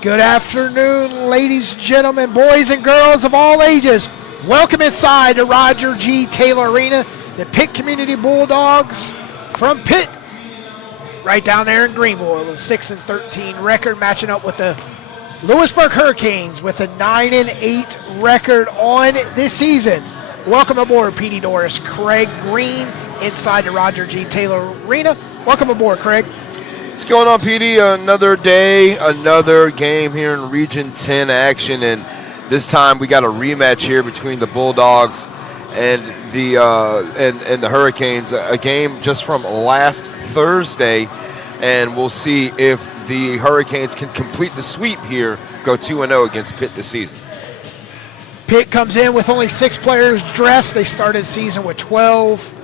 Good afternoon, ladies, gentlemen, boys, and girls of all ages. Welcome inside the Roger G. Taylor Arena. The Pitt Community Bulldogs from Pitt, right down there in Greenville. It was 6-13 record, matching up with the Louisburg Hurricanes with a 9-8 record on this season. Welcome aboard, PD Doris. Craig Green inside the Roger G. Taylor Arena. Welcome aboard, Craig. What's going on, PD? Another day, another game here in Region 10 action, and this time we got a rematch here between the Bulldogs and the Hurricanes. A game just from last Thursday, and we'll see if the Hurricanes can complete the sweep here, go 2-0 against Pitt this season. Pitt comes in with only 6 players dressed. They started the season with 12.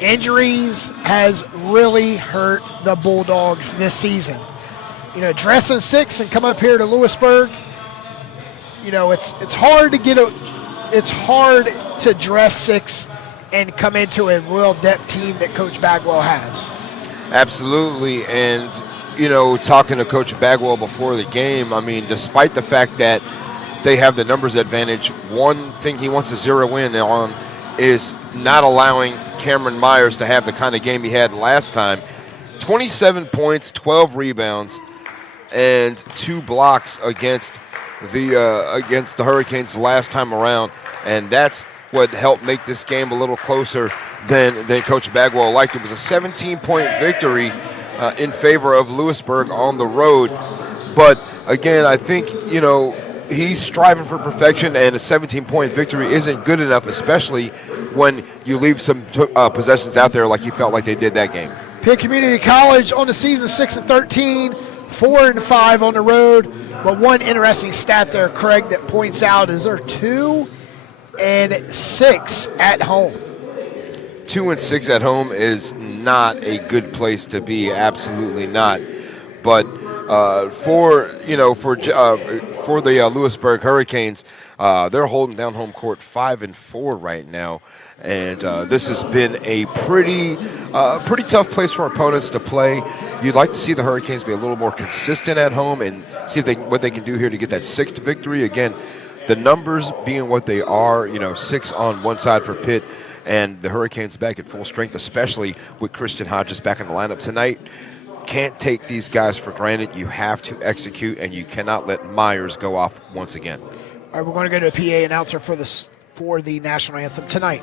Injuries has really hurt the Bulldogs this season. You know, dressing 6 and coming up here to Louisburg, you know, it's hard to dress 6 and come into a real depth team that Coach Bagwell has. Absolutely, and you know, talking to Coach Bagwell before the game, I mean, despite the fact that they have the numbers advantage, one thing he wants to zero in on is not allowing Cameron Myers to have the kind of game he had last time. 27 points, 12 rebounds, and 2 blocks against the Hurricanes last time around, and that's what helped make this game a little closer than Coach Bagwell liked. It was a 17-point victory in favor of Louisburg on the road, but again, I think, you know, he's striving for perfection, and a 17-point victory isn't good enough, especially when you leave some possessions out there like you felt like they did that game. Pitt Community College on the season 6-13, 4-5 on the road. But one interesting stat there, Craig, that points out is they're 2-6 at home. 2-6 at home is not a good place to be, absolutely not. But for the Louisburg Hurricanes, they're holding down home court 5-4 right now, and this has been a pretty tough place for opponents to play. You'd like to see the Hurricanes be a little more consistent at home and see what they can do here to get that 6th victory. Again, the numbers being what they are, you know, 6 on one side for Pitt, and the Hurricanes back at full strength, especially with Christian Hodges back in the lineup tonight. Can't take these guys for granted. You have to execute, and you cannot let Myers go off once again. All right, we're going to go to a PA announcer for the national anthem tonight.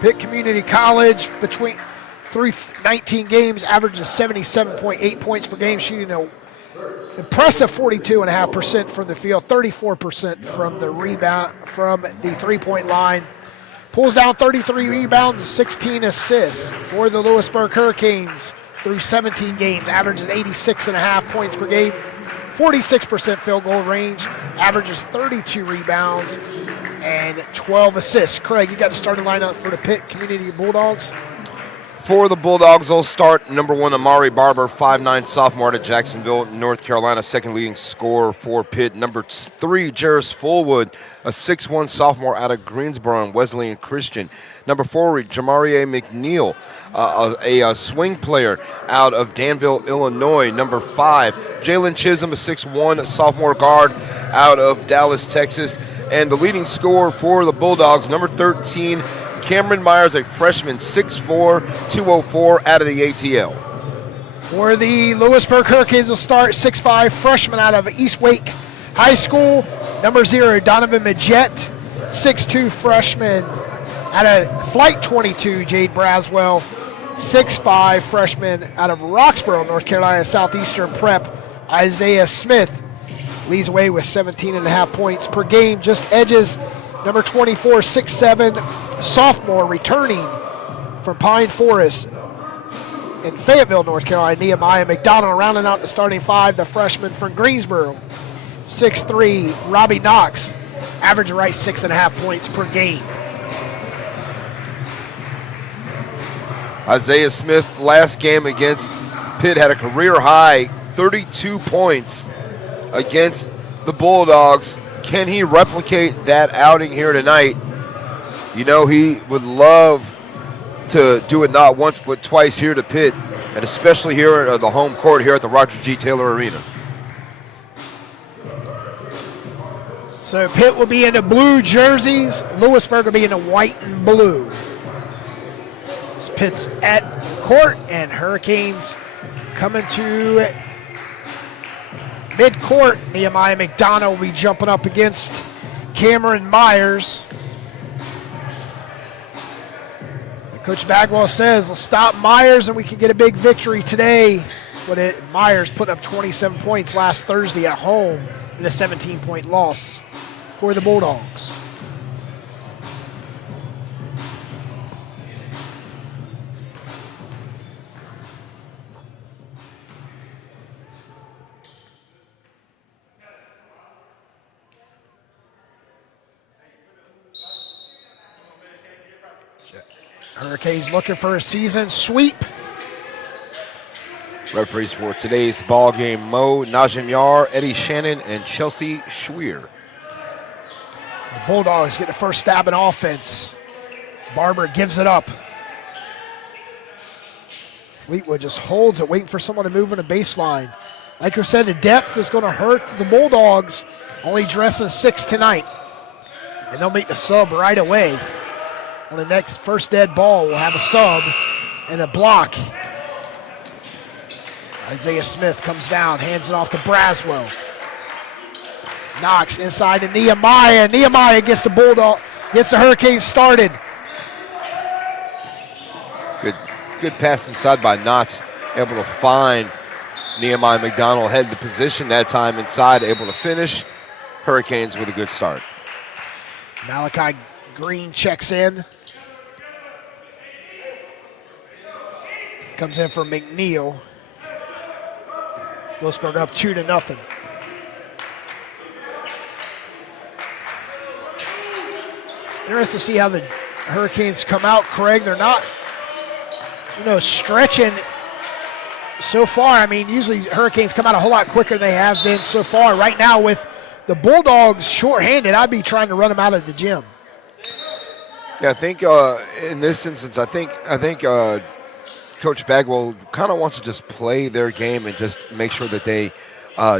Pitt Community College, through 19 games, averages 77.8 points per game, shooting an impressive 42.5% from the field, 34% from the three-point line. Pulls down 33 rebounds and 16 assists for the Louisburg Hurricanes through 17 games, averages 86.5 points per game, 46% field goal range, averages 32 rebounds and 12 assists. Craig, you got the starting lineup for the Pitt Community Bulldogs. For the Bulldogs, they'll start number 1, Amari Barber, 5'9", sophomore out of Jacksonville, North Carolina, second leading scorer for Pitt. Number 3, Jarris Fullwood, a 6'1", sophomore out of Greensboro and Wesleyan Christian. Number 4, Jamarie McNeil, a swing player out of Danville, Illinois. Number 5, Jalen Chisholm, a 6'1", sophomore guard out of Dallas, Texas. And the leading scorer for the Bulldogs, number 13, Cameron Myers, a freshman, 6'4", 204 out of the ATL. For the Louisburg Hurricanes will start 6'5", freshman out of East Wake High School. Number 0, Donovan Majette, 6'2", freshman out of Flight 22, Jade Braswell, 6'5", freshman out of Roxborough, North Carolina Southeastern Prep, Isaiah Smith leads away with 17.5 points per game. Just edges number 24, 6'7", sophomore returning from Pine Forest in Fayetteville, North Carolina, Nehemiah McDonald rounding out the starting 5, the freshman from Greensboro, 6'3", Robbie Knox, averaging right 6.5 points per game. Isaiah Smith, last game against Pitt, had a career high 32 points against the Bulldogs. Can he replicate that outing here tonight? You know, he would love to do it not once but twice here to Pitt, and especially here at the home court here at the Roger G. Taylor Arena. So Pitt will be in the blue jerseys. Louisburg will be in the white and blue. It's Pitt's at court, and Hurricanes coming to mid-court. Nehemiah McDonald will be jumping up against Cameron Myers. Coach Bagwell says, "We'll stop Myers and we can get a big victory today." Myers put up 27 points last Thursday at home in a 17-point loss for the Bulldogs. Hurricanes looking for a season sweep. Referees for today's ball game: Mo Najimyar, Eddie Shannon, and Chelsea Schweer. The Bulldogs get the first stab in offense. Barber gives it up. Fleetwood just holds it, waiting for someone to move in the baseline. Like I said, the depth is going to hurt the Bulldogs. Only dressing 6 tonight. And they'll make the sub right away. On the next first dead ball, we'll have a sub and a block. Isaiah Smith comes down, hands it off to Braswell. Knox inside to Nehemiah. Nehemiah gets the Hurricanes started. Good pass inside by Knox, able to find Nehemiah McDonald, had the position that time inside, able to finish. Hurricanes with a good start. Malachi Green checks in. Comes in for McNeil. Louisburg up 2-0. It's interesting to see how the Hurricanes come out, Craig. They're not, stretching so far. I mean, usually Hurricanes come out a whole lot quicker than they have been so far. Right now, with the Bulldogs shorthanded, I'd be trying to run them out of the gym. Yeah, I think in this instance, I think Coach Bagwell kind of wants to just play their game and just make sure that they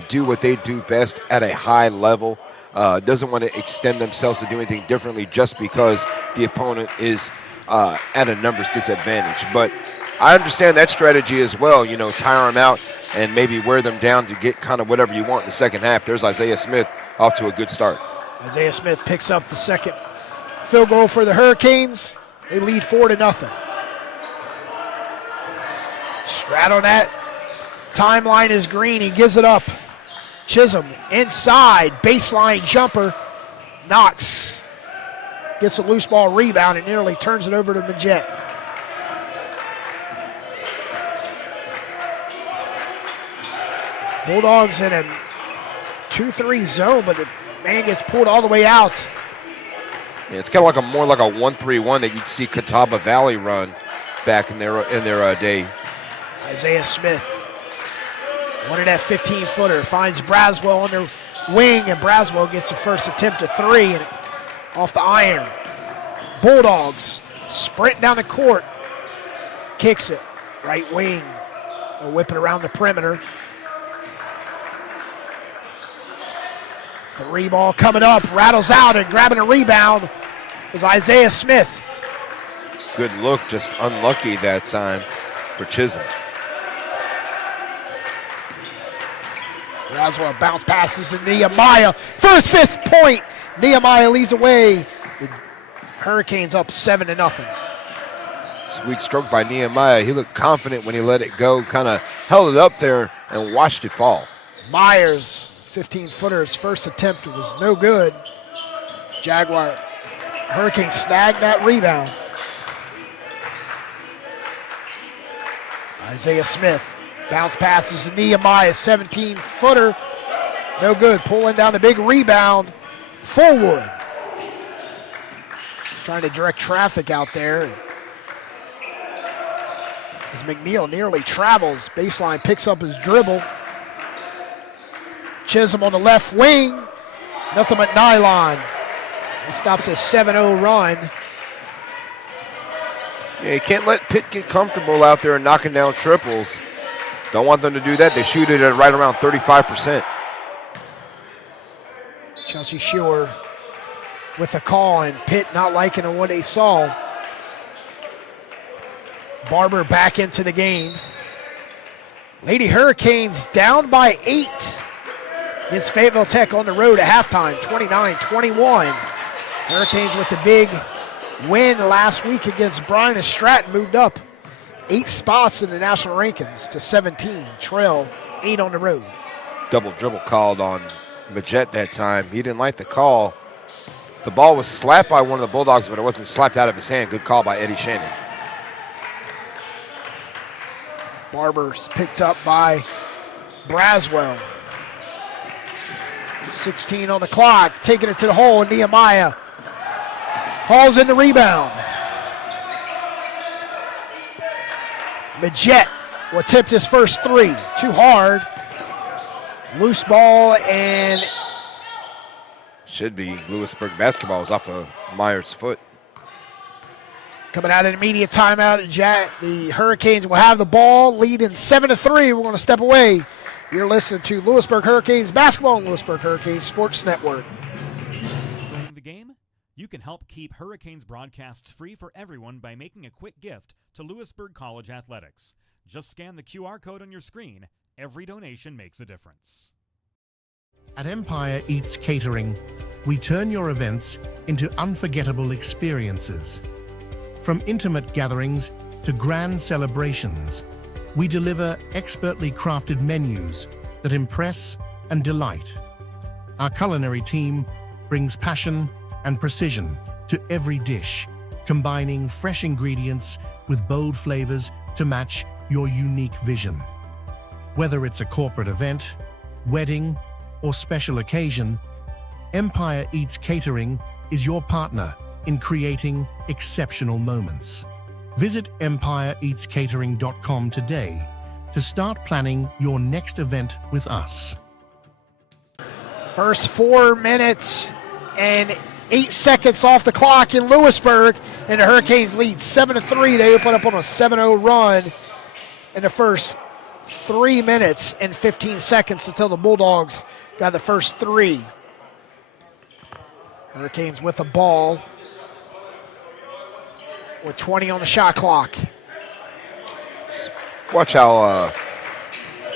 do what they do best at a high level. Doesn't want to extend themselves to do anything differently just because the opponent is at a numbers disadvantage. But I understand that strategy as well, tire them out and maybe wear them down to get kind of whatever you want in the second half. There's Isaiah Smith off to a good start. Isaiah Smith picks up the second field goal for the Hurricanes. They lead 4-0. Straddle that timeline is Green. He gives it up. Chisholm inside, baseline jumper. Knox gets a loose ball rebound and nearly turns it over to Majette. Bulldogs in a 2-3 zone, but the man gets pulled all the way out. Yeah, it's kind of more like a 1-3-1 that you'd see Catawba Valley run back in their day. Isaiah Smith wanted that 15-footer, finds Braswell on the wing, and Braswell gets the first attempt at 3 and off the iron. Bulldogs sprint down the court, kicks it, right wing. They'll whip it around the perimeter. Three ball coming up, rattles out, and grabbing a rebound is Isaiah Smith. Good look, just unlucky that time for Chisholm. Braswell bounce passes to Nehemiah. First 5th point. Nehemiah leads away. The Hurricanes up 7-0. Sweet stroke by Nehemiah. He looked confident when he let it go, kind of held it up there and watched it fall. Myers, 15-footer, his first attempt was no good. Jaguar Hurricanes snagged that rebound. Isaiah Smith. Bounce passes to Nehemiah, 17-footer. No good. Pulling down the big rebound. Fullwood. Trying to direct traffic out there. As McNeil nearly travels. Baseline picks up his dribble. Chisholm on the left wing. Nothing but nylon. He stops a 7-0 run. Yeah, you can't let Pitt get comfortable out there and knocking down triples. Don't want them to do that. They shoot it at right around 35%. Chelsea Shore with a call, and Pitt not liking what they saw. Barber back into the game. Lady Hurricanes down by 8 against Fayetteville Tech on the road at halftime, 29-21. Hurricanes with the big win last week against Bryan and Stratton, moved up 8 spots in the national rankings to 17, trail 8 on the road. Double dribble called on Majette that time. He didn't like the call. The ball was slapped by one of the Bulldogs, but it wasn't slapped out of his hand. Good call by Eddie Shannon. Barber's picked up by Braswell. 16 on the clock, taking it to the hole, and Nehemiah hauls in the rebound. Majette will tip his first 3. Too hard. Loose ball, and should be Louisburg basketball was off of Myers' foot. Coming out of an immediate timeout, the Hurricanes will have the ball, leading 7-3. We're going to step away. You're listening to Louisburg Hurricanes basketball on Louisburg Hurricanes Sports Network. The game? You can help keep Hurricanes broadcasts free for everyone by making a quick gift to Louisburg College Athletics. Just scan the QR code on your screen. Every donation makes a difference. At Empire Eats Catering, we turn your events into unforgettable experiences. From intimate gatherings to grand celebrations, we deliver expertly crafted menus that impress and delight. Our culinary team brings passion and precision to every dish, combining fresh ingredients with bold flavors to match your unique vision. Whether it's a corporate event, wedding, or special occasion, Empire Eats Catering is your partner in creating exceptional moments. Visit empireeatscatering.com today to start planning your next event with us. First 4 minutes and 8 seconds off the clock in Louisburg, and the Hurricanes lead 7-3. They open up on a 7-0 run in the first 3 minutes and 15 seconds until the Bulldogs got the first 3. Hurricanes with the ball with 20 on the shot clock. Watch how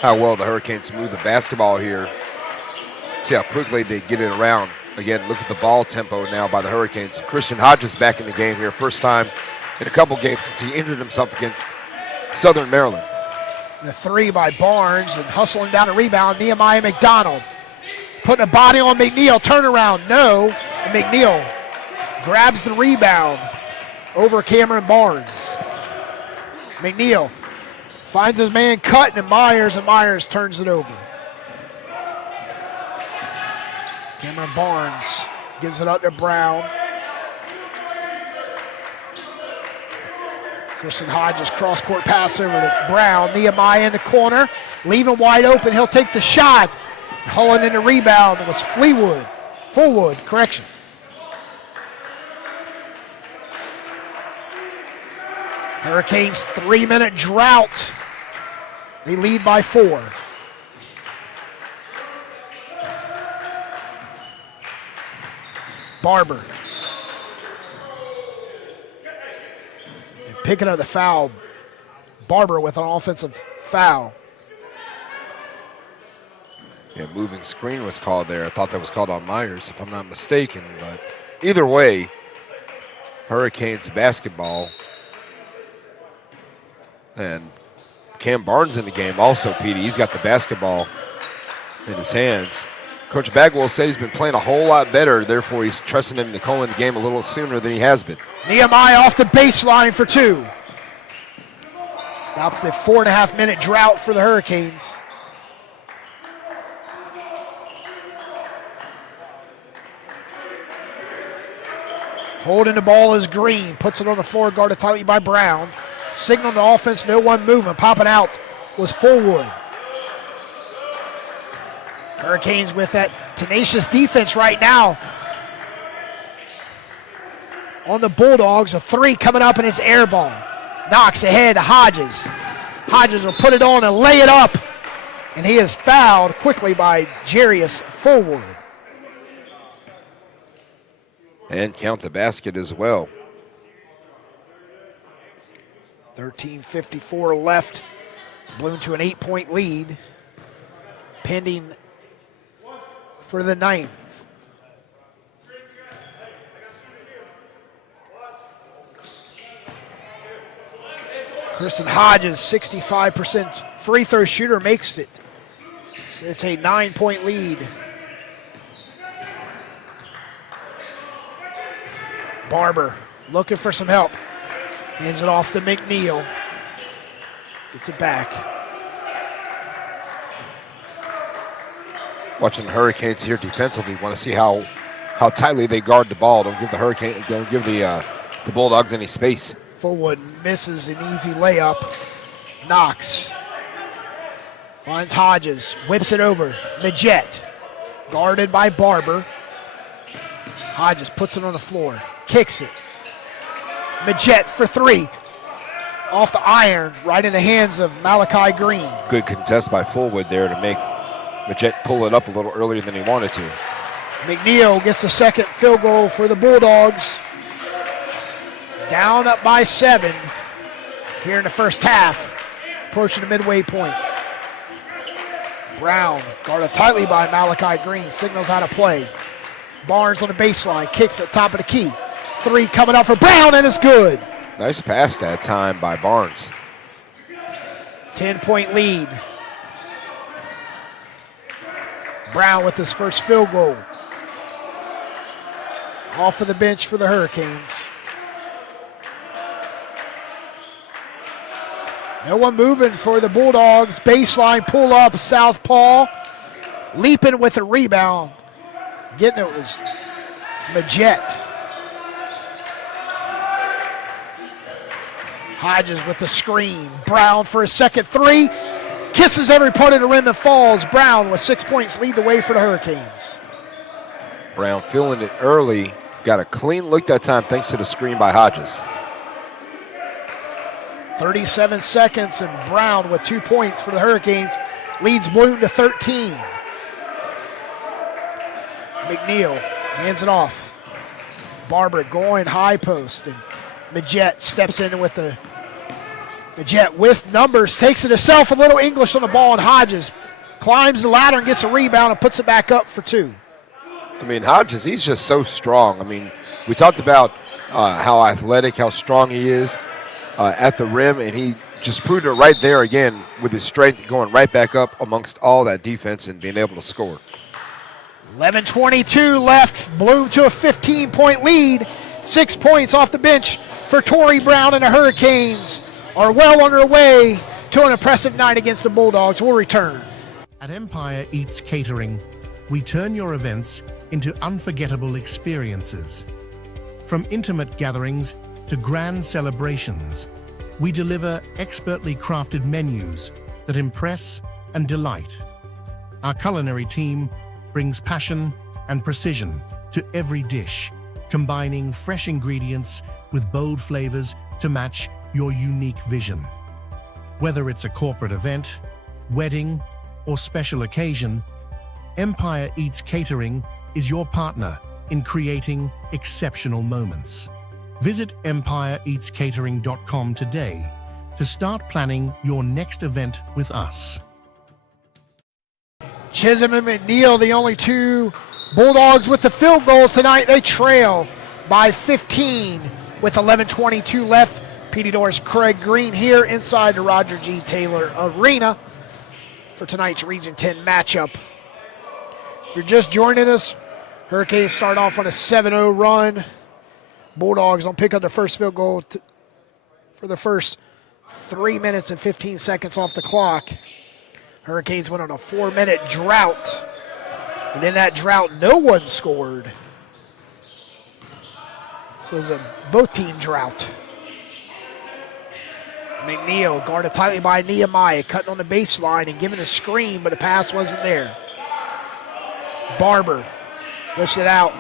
well the Hurricanes move the basketball here. See how quickly they get it around. Again, look at the ball tempo now by the Hurricanes. Christian Hodges back in the game here. First time in a couple games since he injured himself against Southern Maryland. And a 3 by Barnes, and hustling down a rebound, Nehemiah McDonald. Putting a body on McNeil, turnaround, no. And McNeil grabs the rebound over Cameron Barnes. McNeil finds his man cutting, and Myers turns it over. Cameron Barnes gives it up to Brown. Christian Hodges cross-court pass over to Brown. Nehemiah in the corner, leaving wide open. He'll take the shot. Hauling in the rebound was Fullwood, correction. Hurricanes 3-minute drought. They lead by 4. Barber. And picking up the foul, Barber with an offensive foul. Yeah, moving screen was called there. I thought that was called on Myers, if I'm not mistaken. But either way, Hurricanes basketball. And Cam Barnes in the game also, Petey. He's got the basketball in his hands. Coach Bagwell said he's been playing a whole lot better, therefore he's trusting him to call in the game a little sooner than he has been. Nehemiah off the baseline for two. Stops the 4.5-minute drought for the Hurricanes. Holding the ball is Green. Puts it on the floor, guarded tightly by Brown. Signal to offense, no one moving. Popping out was Fullwood. Hurricanes with that tenacious defense right now. On the Bulldogs, a three coming up and it's air ball. Knocks ahead to Hodges. Hodges will put it on and lay it up. And he is fouled quickly by Jarius Fullwood. And count the basket as well. 13:54 left. Bloom to an 8-point lead. Pending for the ninth. Kristen Hodges, 65% free throw shooter, makes it. It's a 9-point lead. Barber looking for some help. Hands it off to McNeil. Gets it back. Watching the Hurricanes here defensively, want to see how tightly they guard the ball. Don't give the Bulldogs any space. Fullwood misses an easy layup. Knox finds Hodges, whips it over. Majette, guarded by Barber. Hodges puts it on the floor, kicks it. Majette for three. Off the iron, right in the hands of Malachi Green. Good contest by Fullwood there to make Majette pull it up a little earlier than he wanted to. McNeil gets the second field goal for the Bulldogs. Down up by 7 here in the first half, approaching the midway point. Brown, guarded tightly by Malachi Green, signals how to play. Barnes on the baseline, kicks at top of the key. Three coming up for Brown, and it's good. Nice pass that time by Barnes. 10-point lead. Brown with his first field goal. Off of the bench for the Hurricanes. No one moving for the Bulldogs. Baseline pull up, southpaw. Leaping with a rebound. Getting it was Majette. Hodges with the screen. Brown for a second three. Kisses every part of the rim and falls. Brown with 6 points lead the way for the Hurricanes. Brown feeling it early. Got a clean look that time thanks to the screen by Hodges. 37 seconds and Brown with 2 points for the Hurricanes. Leads Bloom to 13. McNeil hands it off. Barber going high post. And Majette steps in with the Majette with numbers, takes it himself, a little English on the ball, and Hodges climbs the ladder and gets a rebound and puts it back up for 2. I mean, Hodges, he's just so strong. I mean, we talked about how athletic, how strong he is at the rim, and he just proved it right there again with his strength going right back up amongst all that defense and being able to score. 11:22 left. Bloom to a 15-point lead. 6 points off the bench for Torrey Brown, and the Hurricanes are well on their way to an impressive night against the Bulldogs. We'll return. At Empire Eats Catering, we turn your events into unforgettable experiences. From intimate gatherings to grand celebrations, we deliver expertly crafted menus that impress and delight. Our culinary team brings passion and precision to every dish, combining fresh ingredients with bold flavors to match your unique vision. Whether it's a corporate event, wedding, or special occasion, Empire Eats Catering is your partner in creating exceptional moments. Visit EmpireEatsCatering.com today to start planning your next event with us. Chisholm and McNeil, the only two Bulldogs with the field goals tonight. They trail by 15 with 11:22 left. PD Doors Craig Green here inside the Roger G. Taylor Arena for tonight's Region 10 matchup. If you're just joining us, Hurricanes start off on a 7-0 run. Bulldogs don't pick up the first field goal for the first 3 minutes and 15 seconds off the clock. Hurricanes went on a 4-minute drought. And in that drought, no one scored. So it's a both-team drought. McNeil guarded tightly by Nehemiah, cutting on the baseline and giving a screen, but the pass wasn't there. Barber lifts it out.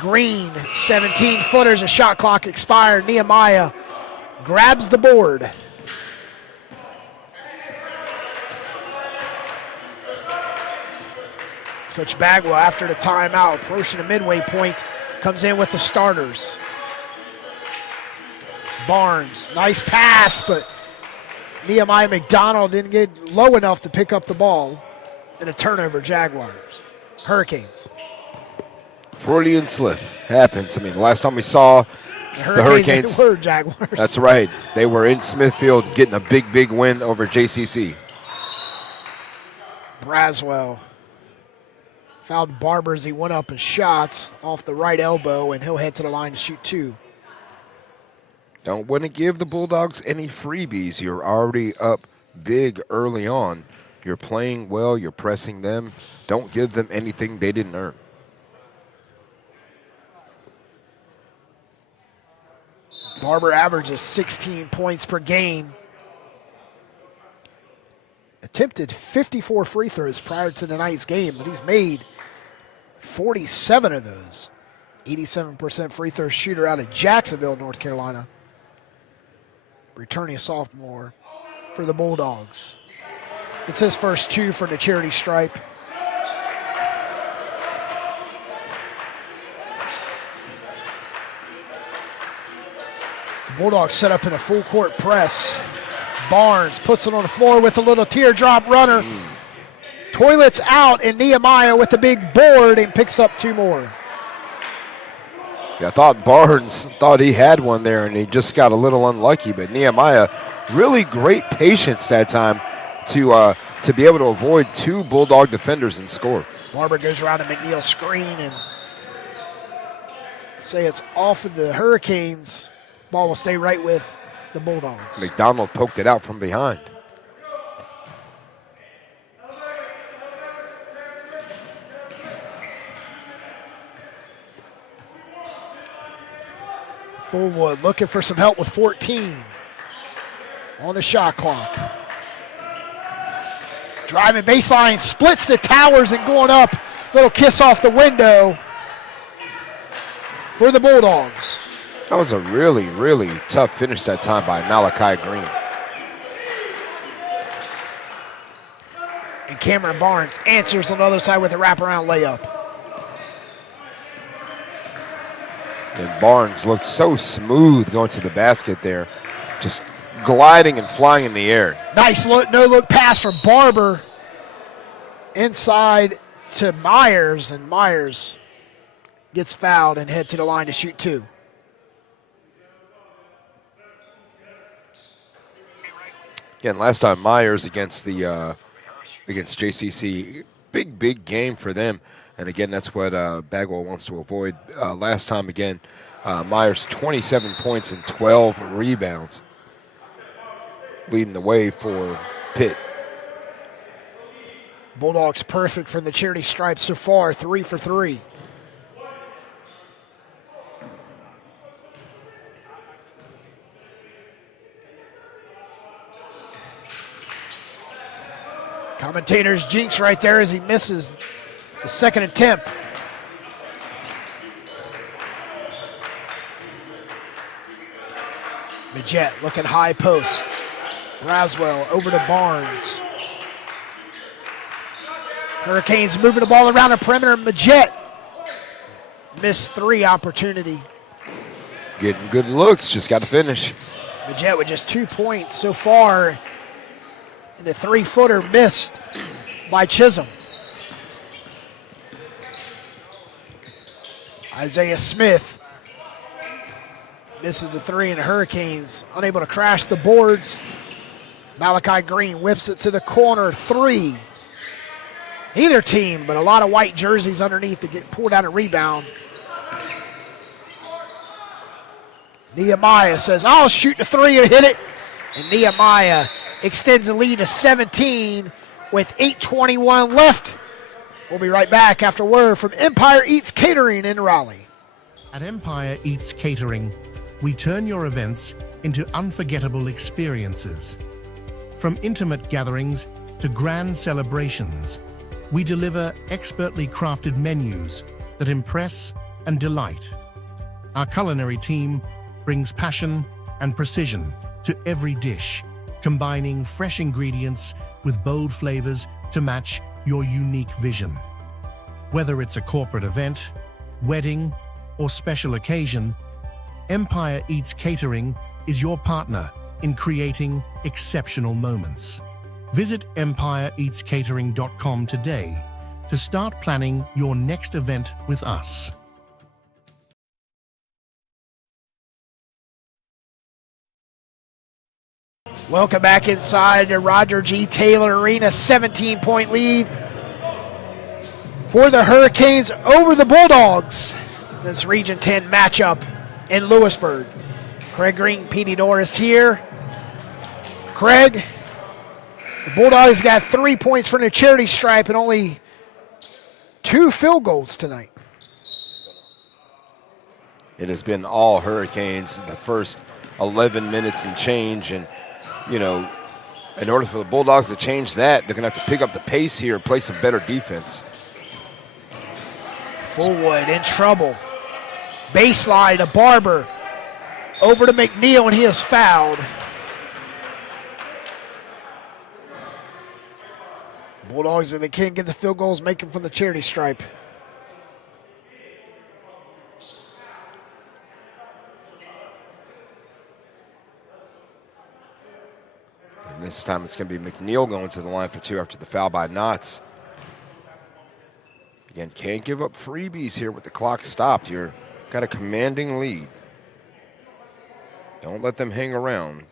Green, 17-footers, a shot clock expired. Nehemiah grabs the board. Coach Bagwell, after the timeout, approaching the midway point, comes in with the starters. Barnes, nice pass, but Nehemiah McDonald didn't get low enough to pick up the ball. And a turnover, Jaguars. Hurricanes. Freudian slip happens. I mean, the last time we saw the Hurricanes were Jaguars. That's right. They were in Smithfield getting a big win over JCC. Braswell fouled Barber as he went up and shot off the right elbow, and he'll head to the line to shoot two. Don't want to give the Bulldogs any freebies. You're already up big early on. You're playing well. You're pressing them. Don't give them anything they didn't earn. Barber averages 16 points per game. Attempted 54 free throws prior to tonight's game, but he's made 47 of those. 87% free throw shooter out of Jacksonville, North Carolina. Returning sophomore for the Bulldogs. It's his first two for the charity stripe. The Bulldogs set up in a full court press. Barnes puts it on the floor with a little teardrop runner. Toilets out, and Nehemiah with a big board and picks up two more. Yeah, I thought Barnes thought he had one there, and he just got a little unlucky. But Nehemiah, really great patience that time to be able to avoid two Bulldog defenders and score. Barber goes around to McNeil's screen and say it's off of the Hurricanes. Ball will stay right with the Bulldogs. McDonald poked it out from behind. Fullwood looking for some help with 14 on the shot clock. Driving baseline, splits the towers and going up. Little kiss off the window for the Bulldogs. That was a really tough finish that time by Malachi Green. And Cameron Barnes answers on the other side with a wraparound layup. And Barnes looked so smooth going to the basket there, just gliding and flying in the air. Nice look, no-look pass from Barber inside to Myers, and Myers gets fouled and head to the line to shoot two. Again, last time Myers against JCC, big game for them. And again, that's what Bagwell wants to avoid. Last time, again, Myers 27 points and 12 rebounds, leading the way for Pitt. Bulldogs perfect from the charity stripe so far, 3 for 3. Commentator's jinx right there as he misses the second attempt. Majette looking high post. Braswell over to Barnes. Hurricanes moving the ball around the perimeter. Majette Smith's 3 opportunity. Getting good looks, just got to finish. Majette with just 2 points so far. And the 3-footer missed by Chisholm. Isaiah Smith misses the 3, and the Hurricanes unable to crash the boards. Malachi Green whips it to the corner, 3. Either team, but a lot of white jerseys underneath to get pulled out a rebound. Nehemiah says, I'll shoot the 3 and hit it. And Nehemiah extends the lead to 17 with 8:21 left. We'll be right back after word from Empire Eats Catering in Raleigh. At Empire Eats Catering, we turn your events into unforgettable experiences. From intimate gatherings to grand celebrations, we deliver expertly crafted menus that impress and delight. Our culinary team brings passion and precision to every dish, combining fresh ingredients with bold flavors to match your unique vision. Whether it's a corporate event, wedding, or special occasion, Empire Eats Catering is your partner in creating exceptional moments. Visit empireeatscatering.com today to start planning your next event with us. Welcome back inside the Roger G. Taylor Arena. 17-point lead for the Hurricanes over the Bulldogs. This Region 10 matchup in Louisburg. Craig Green, Petey Norris here. Craig, the Bulldogs got 3 points from the charity stripe and only 2 field goals tonight. It has been all Hurricanes the first 11 minutes and change, and you know, in order for the Bulldogs to change that, they're going to have to pick up the pace here and play some better defense. Fullwood in trouble. Baseline to Barber. Over to McNeil, and he is fouled. Bulldogs, and they can't get the field goals, make them from the charity stripe. And this time it's going to be McNeil going to the line for 2 after the foul by Knotts. Again, can't give up freebies here with the clock stopped. You've got a commanding lead. Don't let them hang around.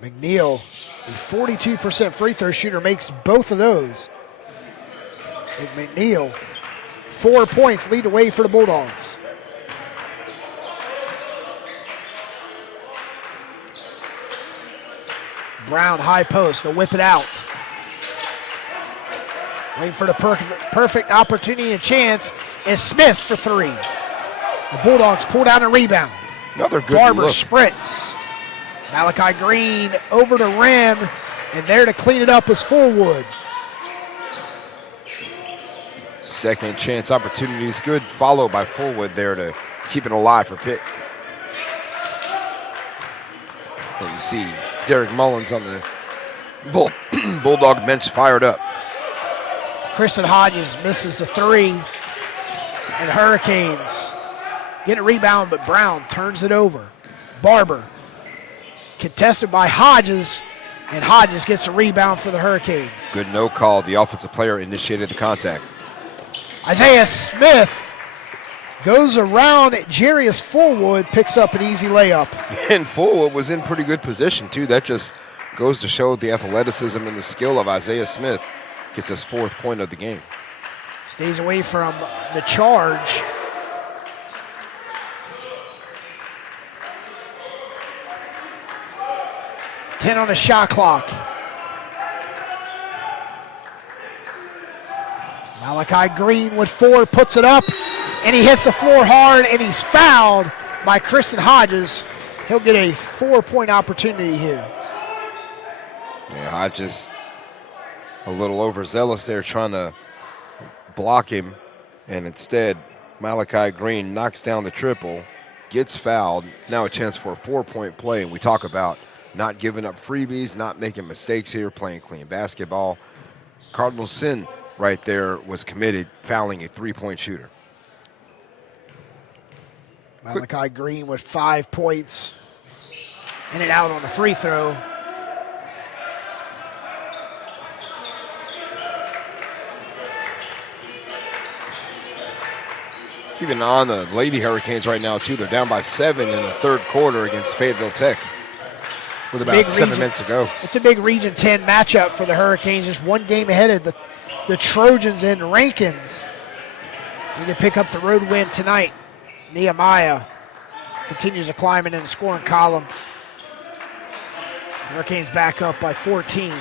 McNeil, a 42% free throw shooter, makes both of those. McNeil, 4 points, lead away for the Bulldogs. Brown, high post, they'll whip it out. Waiting for the perfect opportunity and chance is Smith for 3. The Bulldogs pull down a rebound. Another good Barber look. sprints. Malachi Green over the rim, and there to clean it up is Fullwood. Second chance opportunity is good, followed by Fullwood there to keep it alive for Pitt. And you see Derek Mullins on the Bulldog bench fired up. Kristen Hodges misses the 3, and Hurricanes get a rebound, but Brown turns it over. Barber contested by Hodges, and Hodges gets a rebound for the Hurricanes. Good no call. The offensive player initiated the contact. Isaiah Smith goes around Jarius Fullwood, picks up an easy layup. And Fullwood was in pretty good position, too. That just goes to show the athleticism and the skill of Isaiah Smith. Gets his 4th point of the game. Stays away from the charge. Ten on the shot clock. Malachi Green with 4, puts it up, and he hits the floor hard, and he's fouled by Kristen Hodges. He'll get a 4-point opportunity here. Yeah, Hodges a little overzealous there trying to block him, and instead Malachi Green knocks down the triple, gets fouled. Now a chance for a 4-point play, and we talk about not giving up freebies, not making mistakes here, playing clean basketball. Cardinal sin right there was committed, fouling a three-point shooter. Malachi Green with 5 points. In and out on the free throw. Keeping on the Lady Hurricanes right now, too. They're down by 7 in the third quarter against Fayetteville Tech with about 7 minutes to go. It's a big Region 10 matchup for the Hurricanes. Just one game ahead of the Trojans and Rankins. Need to pick up the road win tonight. Nehemiah continues to climb in the scoring column. Hurricanes back up by 14.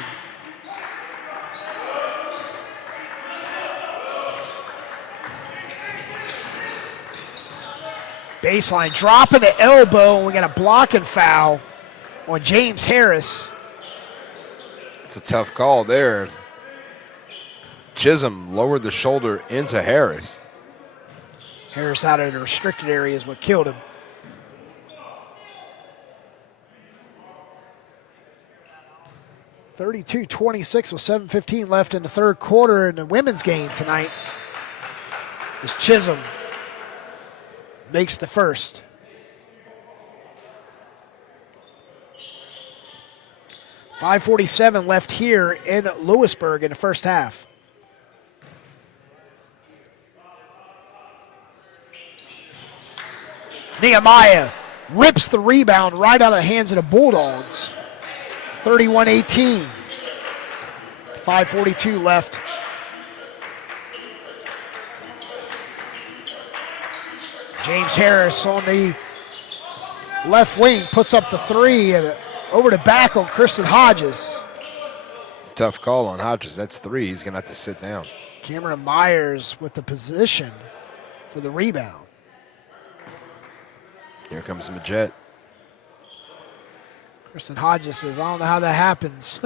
Baseline dropping the elbow, and we got a blocking foul on James Harris. It's a tough call there. Chisholm lowered the shoulder into Harris. Harris out of the restricted area is what killed him. (32-26) with 7:15 left in the third quarter in the women's game tonight. As Chisholm makes the first. .547 left here in Louisburg in the first half. Nehemiah rips the rebound right out of the hands of the Bulldogs. 31-18. 5:42 left. James Harris on the left wing puts up the three and over the back on Kristen Hodges. Tough call on Hodges. That's 3. He's going to have to sit down. Cameron Myers with the position for the rebound. Here comes Majette. Kristen Hodges says, I don't know how that happens.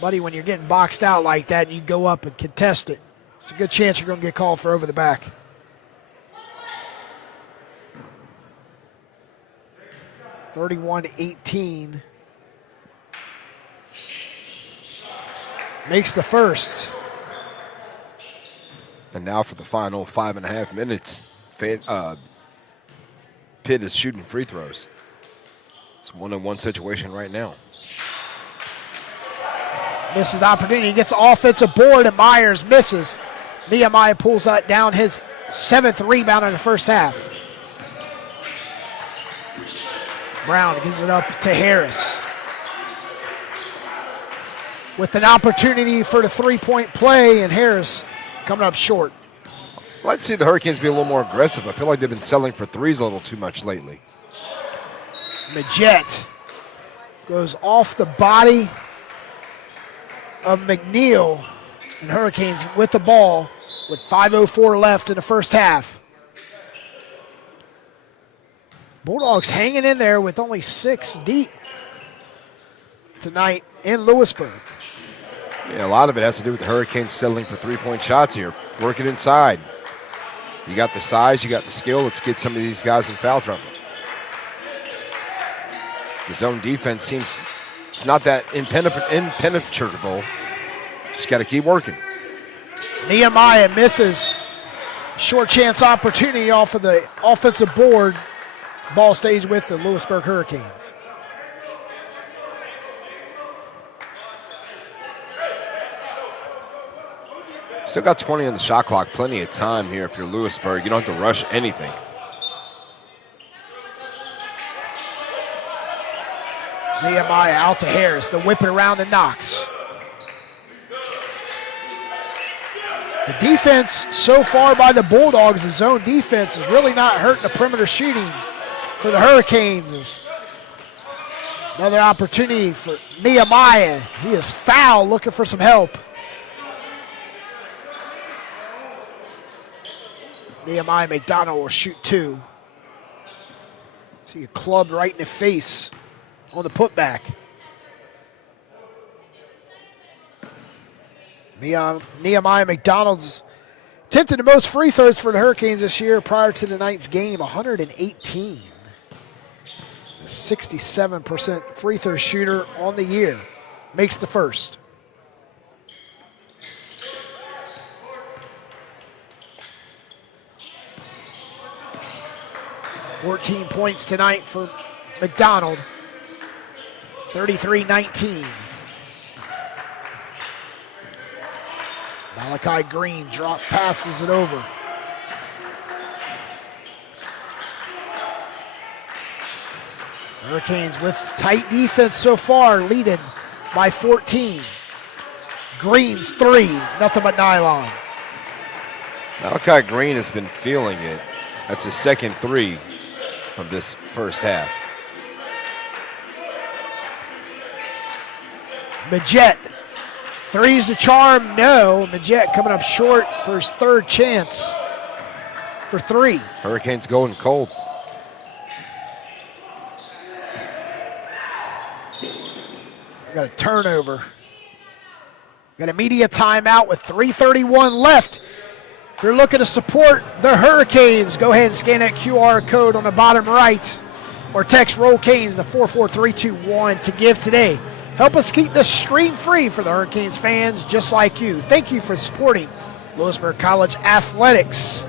Buddy, when you're getting boxed out like that, you go up and contest it. It's a good chance you're going to get called for over the back. (31-18). Makes the first. And now for the final 5.5 minutes, Pitt is shooting free throws. It's a 1-on-1 situation right now. Misses the opportunity, gets offensive board, and Myers misses. Nehemiah pulls that down his 7th rebound in the first half. Brown gives it up to Harris. With an opportunity for the three-point play, and Harris coming up short. I'd like to see the Hurricanes be a little more aggressive. I feel like they've been settling for threes a little too much lately. Majette goes off the body of McNeil, and Hurricanes with the ball with 5:04 left in the first half. Bulldogs hanging in there with only 6 deep tonight in Louisburg. Yeah, a lot of it has to do with the Hurricanes settling for three-point shots here. Working inside. You got the size, you got the skill. Let's get some of these guys in foul trouble. The zone defense seems it's not that impenetrable. Just got to keep working. Nehemiah misses. Short chance opportunity off of the offensive board. Ball stays with the Louisburg Hurricanes. Still got 20 on the shot clock. Plenty of time here if you're Louisburg. You don't have to rush anything. Nehemiah out to Harris. The whip it around and knocks. The defense so far by the Bulldogs, the zone defense, is really not hurting the perimeter shooting for the Hurricanes. Another opportunity for Nehemiah. He is fouled, looking for some help. Nehemiah McDonald will shoot 2. See a club right in the face on the putback. Nehemiah McDonald's attempted the most free throws for the Hurricanes this year prior to tonight's game, 118. 67% free throw shooter on the year. Makes the first. $14 points tonight for McDonald. 33-19. Malachi Green drop passes it over. Hurricanes with tight defense so far, leading by 14. Green's three, nothing but nylon. Malachi Green has been feeling it. That's his second three of this first half. Majette, three's the charm, no. Majette coming up short for his third chance for three. Hurricanes going cold. Got a turnover. Got a media timeout with 3:31 left. If you're looking to support the Hurricanes, go ahead and scan that QR code on the bottom right or text Roll Canes to 44321 to give today. Help us keep this stream free for the Hurricanes fans just like you. Thank you for supporting Louisburg College Athletics.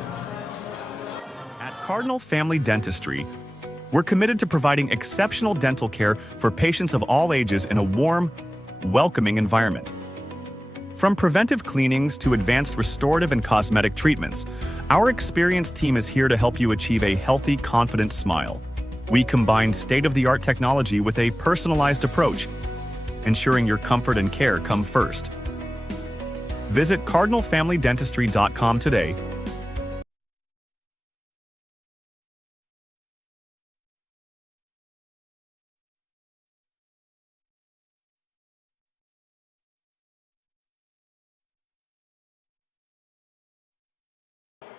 At Cardinal Family Dentistry, we're committed to providing exceptional dental care for patients of all ages in a warm, welcoming environment. From preventive cleanings to advanced restorative and cosmetic treatments, our experienced team is here to help you achieve a healthy, confident smile. We combine state-of-the-art technology with a personalized approach, ensuring your comfort and care come first. Visit cardinalfamilydentistry.com today.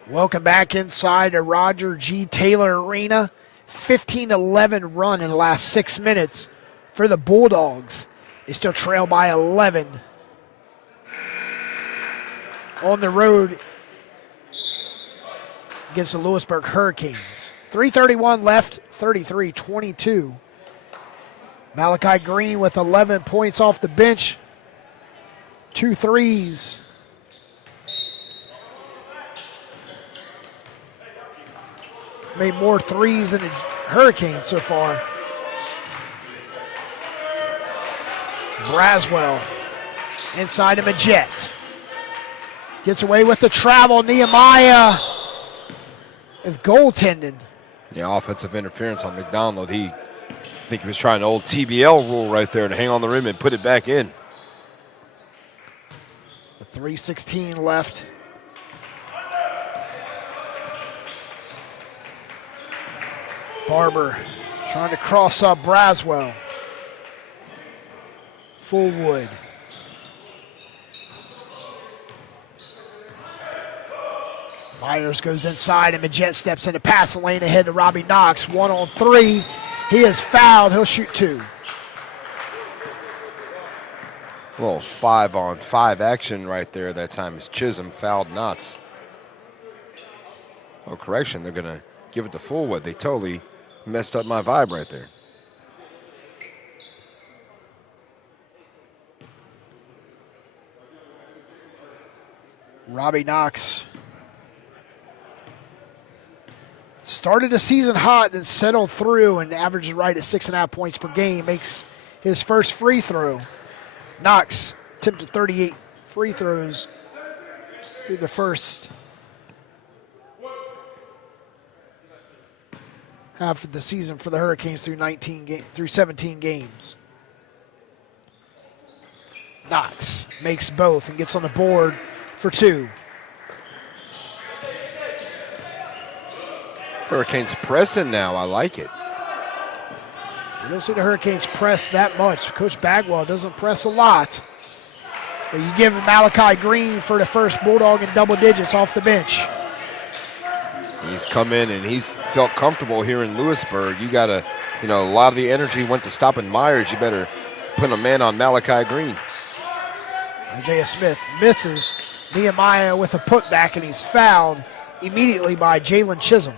Welcome back inside the Roger G. Taylor Arena. 15-11 run in the last 6 minutes for the Bulldogs. They still trail by 11 on the road against the Louisburg Hurricanes. 3:31 left, 33-22. Malachi Green with 11 points off the bench. 2 threes. Made more threes than the Hurricanes so far. Braswell inside of Majette. Gets away with the travel. Nehemiah is goaltending. Yeah, offensive interference on McDonald. I think he was trying an old TBL rule right there to hang on the rim and put it back in. 3:16 left. Barber trying to cross up Braswell. Fullwood. Myers goes inside and Majette steps into passing lane ahead to Robbie Knox. 1-on-3. He is fouled. He'll shoot 2. A little 5-on-5 action right there that time as Chisholm fouled Knotts. Oh, correction. They're going to give it to Fullwood. They totally messed up my vibe right there. Robbie Knox started the season hot, then settled through and averages right at 6.5 points per game. Makes his first free throw. Knox attempted 38 free throws through the first half of the season for the Hurricanes through 17 games. Knox makes both and gets on the board for 2. Hurricanes pressing now. I like it. You don't see the Hurricanes press that much. Coach Bagwell doesn't press a lot. But you give Malachi Green for the first Bulldog in double digits off the bench. He's come in and he's felt comfortable here in Louisburg. You got to, a lot of the energy went to stopping Myers. You better put a man on Malachi Green. Isaiah Smith misses. Nehemiah with a putback, and he's fouled immediately by Jalen Chisholm.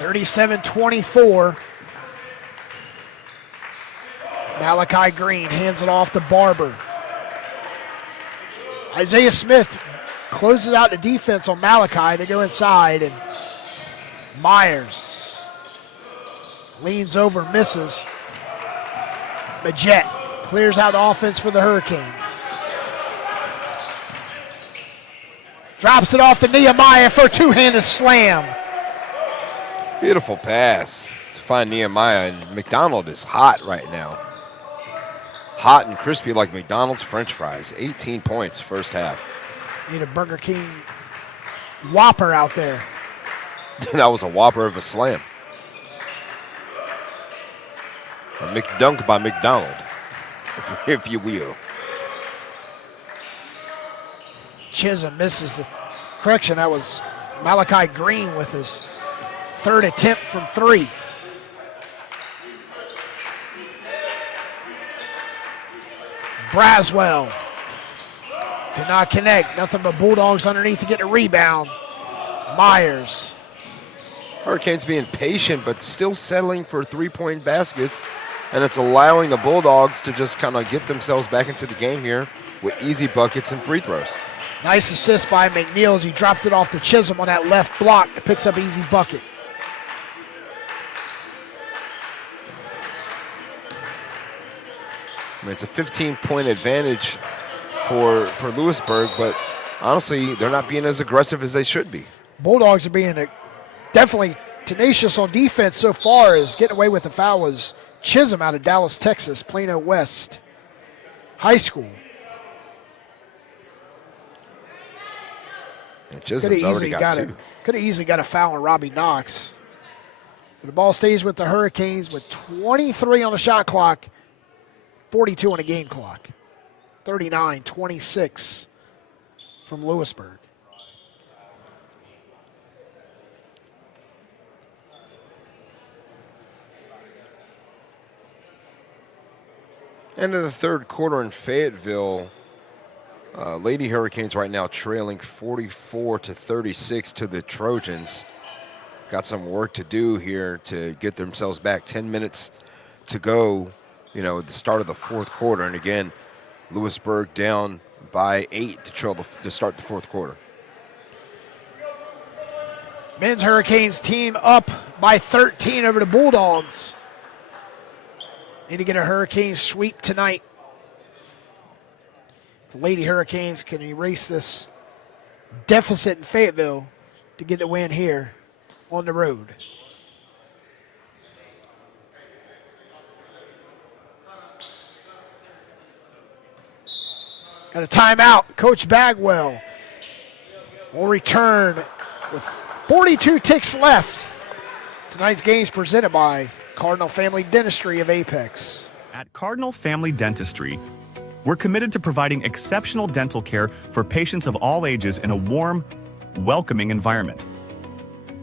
37-24. Malachi Green hands it off to Barber. Isaiah Smith closes out the defense on Malachi. They go inside, and Myers leans over, misses. Majette clears out the offense for the Hurricanes. Drops it off to Nehemiah for a two-handed slam. Beautiful pass to find Nehemiah, and McDonald is hot right now. Hot and crispy like McDonald's French fries. 18 points first half. Need a Burger King Whopper out there. That was a whopper of a slam. A McDunk by McDonald, if you will. Chisholm misses the correction. That was Malachi Green with his third attempt from three. Braswell cannot connect. Nothing but Bulldogs underneath to get a rebound. Myers. Hurricanes being patient, but still settling for three-point baskets, and it's allowing the Bulldogs to just kind of get themselves back into the game here with easy buckets and free throws. Nice assist by McNeil as he dropped it off to Chisholm on that left block. It picks up easy bucket. I mean, it's a 15-point advantage for Louisburg, but honestly, they're not being as aggressive as they should be. Bulldogs are being definitely tenacious on defense so far, as getting away with the foul was Chisholm out of Dallas, Texas, Plano West High School. And Chisholm's already got two. Could have easily got a foul on Robbie Knox. But the ball stays with the Hurricanes with 23 on the shot clock, 42 on the game clock. 39-26 from Louisburg. End of the third quarter in Fayetteville. Lady Hurricanes right now trailing 44-36 to the Trojans. Got some work to do here to get themselves back. 10 minutes to go, at the start of the fourth quarter. And again, Louisburg down by 8 to start the fourth quarter. Men's Hurricanes team up by 13 over the Bulldogs. Need to get a Hurricane sweep tonight. The Lady Hurricanes can erase this deficit in Fayetteville to get the win here on the road. Got a timeout. Coach Bagwell will return with 42 ticks left. Tonight's game is presented by Cardinal Family Dentistry of Apex. At Cardinal Family Dentistry, we're committed to providing exceptional dental care for patients of all ages in a warm, welcoming environment.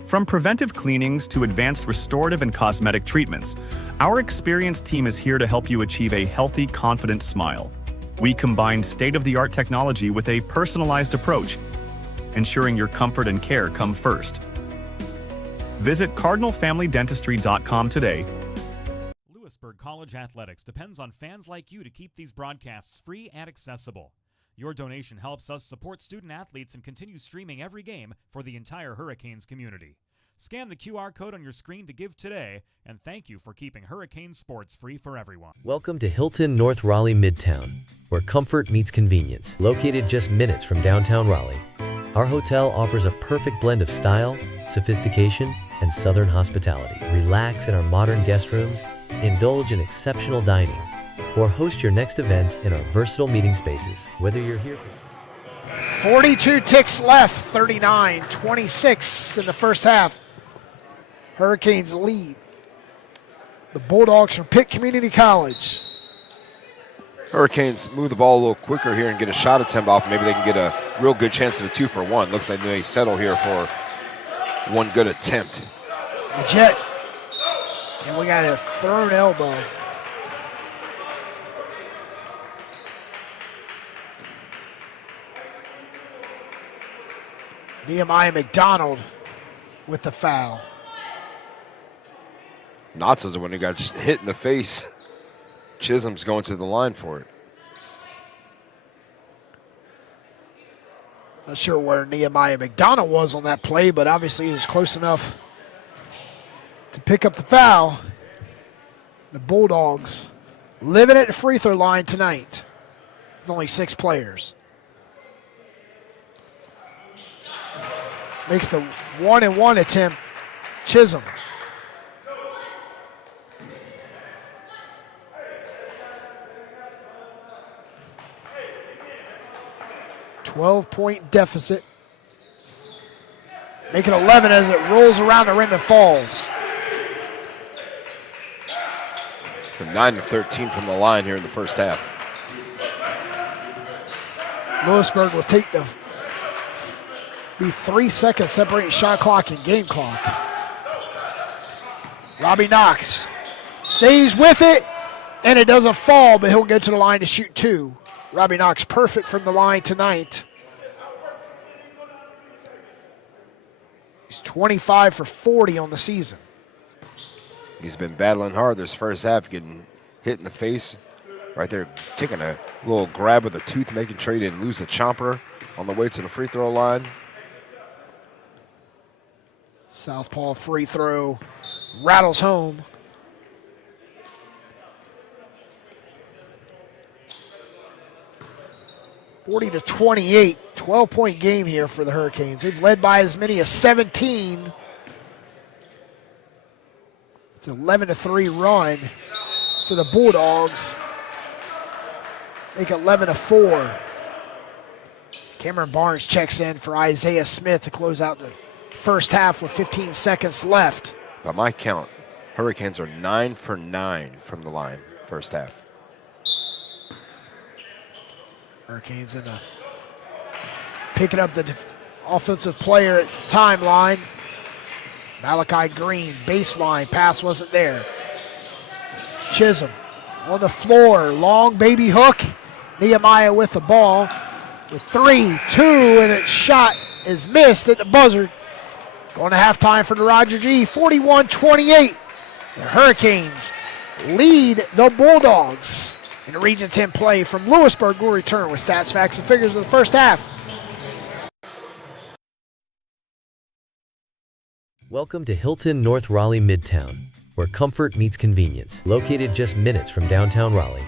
From preventive cleanings to advanced restorative and cosmetic treatments, our experienced team is here to help you achieve a healthy, confident smile. We combine state-of-the-art technology with a personalized approach, ensuring your comfort and care come first. Visit CardinalFamilyDentistry.com today. Louisburg College Athletics depends on fans like you to keep these broadcasts free and accessible. Your donation helps us support student athletes and continue streaming every game for the entire Hurricanes community. Scan the QR code on your screen to give today, and thank you for keeping Hurricane sports free for everyone. Welcome to Hilton North Raleigh Midtown, where comfort meets convenience. Located just minutes from downtown Raleigh, our hotel offers a perfect blend of style, sophistication, and southern hospitality. Relax in our modern guest rooms, indulge in exceptional dining, or host your next event in our versatile meeting spaces. Whether you're here for 42 ticks left, 39-26 in the first half. Hurricanes lead. The Bulldogs from Pitt Community College. Hurricanes move the ball a little quicker here and get a shot attempt off. Maybe they can get a real good chance at a 2-for-1. Looks like they settle here for one good attempt. Jet. And we got a thrown elbow. Nehemiah McDonald with the foul. Knotz's the one who got just hit in the face. Chisholm's going to the line for it. Not sure where Nehemiah McDonough was on that play, but obviously he was close enough to pick up the foul. The Bulldogs living at the free throw line tonight with only 6 players. Makes the 1-and-1 attempt Chisholm. .12 deficit. Make it 11 as it rolls around the rim and falls. From 9 of 13 from the line here in the first half. Louisburg will take be 3 seconds separating shot clock and game clock. Robbie Knox stays with it, and it doesn't fall, but he'll get to the line to shoot 2. Robbie Knox perfect from the line tonight. He's 25 for 40 on the season. He's been battling hard this first half, getting hit in the face. Right there, taking a little grab with a tooth, making sure he didn't lose the chomper on the way to the free throw line. Southpaw free throw rattles home. (40-28), 12-point game here for the Hurricanes. They've led by as many as 17. It's an 11-3 run for the Bulldogs. Make it 11-4. Cameron Barnes checks in for Isaiah Smith to close out the first half with 15 seconds left. By my count, Hurricanes are 9 for 9 from the line first half. Hurricanes picking up the offensive player at the timeline. Malachi Green, baseline, pass wasn't there. Chisholm on the floor, long baby hook. Nehemiah with the ball with 3, 2, and its shot is missed at the buzzer. Going to halftime for the Roger G, 41-28. The Hurricanes lead the Bulldogs. In the Region 10 play from Louisburg will return with stats, facts, and figures of the first half. Welcome to Hilton North Raleigh Midtown, where comfort meets convenience. Located just minutes from downtown Raleigh,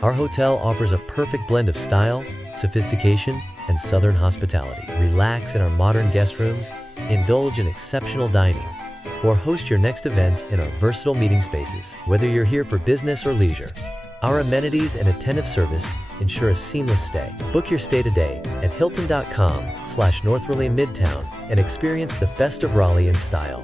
our hotel offers a perfect blend of style, sophistication, and southern hospitality. Relax in our modern guest rooms, indulge in exceptional dining, or host your next event in our versatile meeting spaces. Whether you're here for business or leisure, our amenities and attentive service ensure a seamless stay. Book your stay today at hilton.com/North Raleigh Midtown and experience the best of Raleigh in style.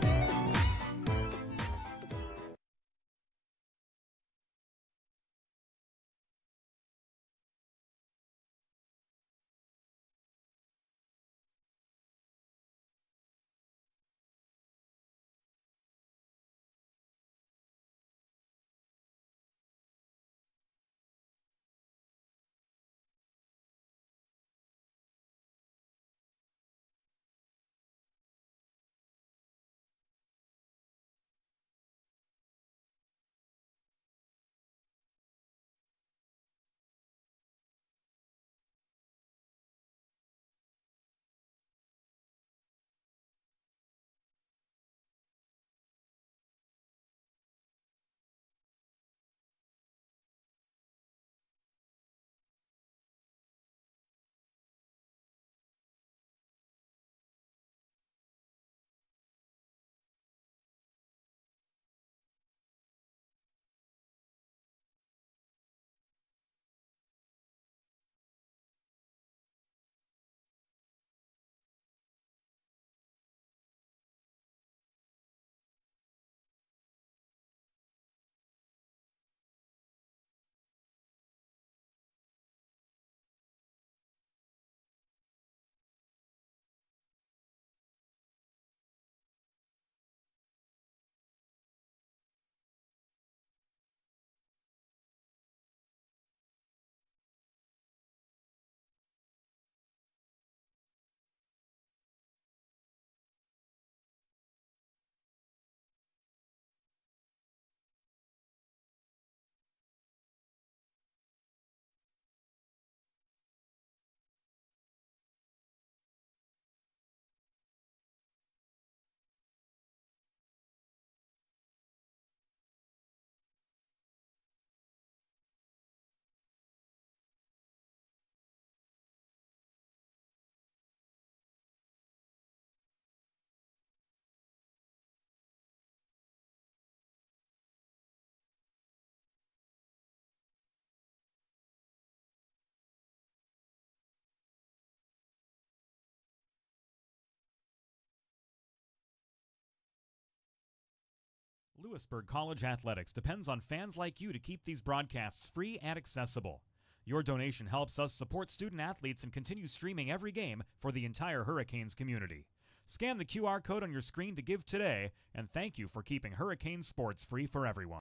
Louisburg College Athletics depends on fans like you to keep these broadcasts free and accessible. Your donation helps us support student athletes and continue streaming every game for the entire Hurricanes community. Scan the QR code on your screen to give today, and thank you for keeping Hurricane sports free for everyone.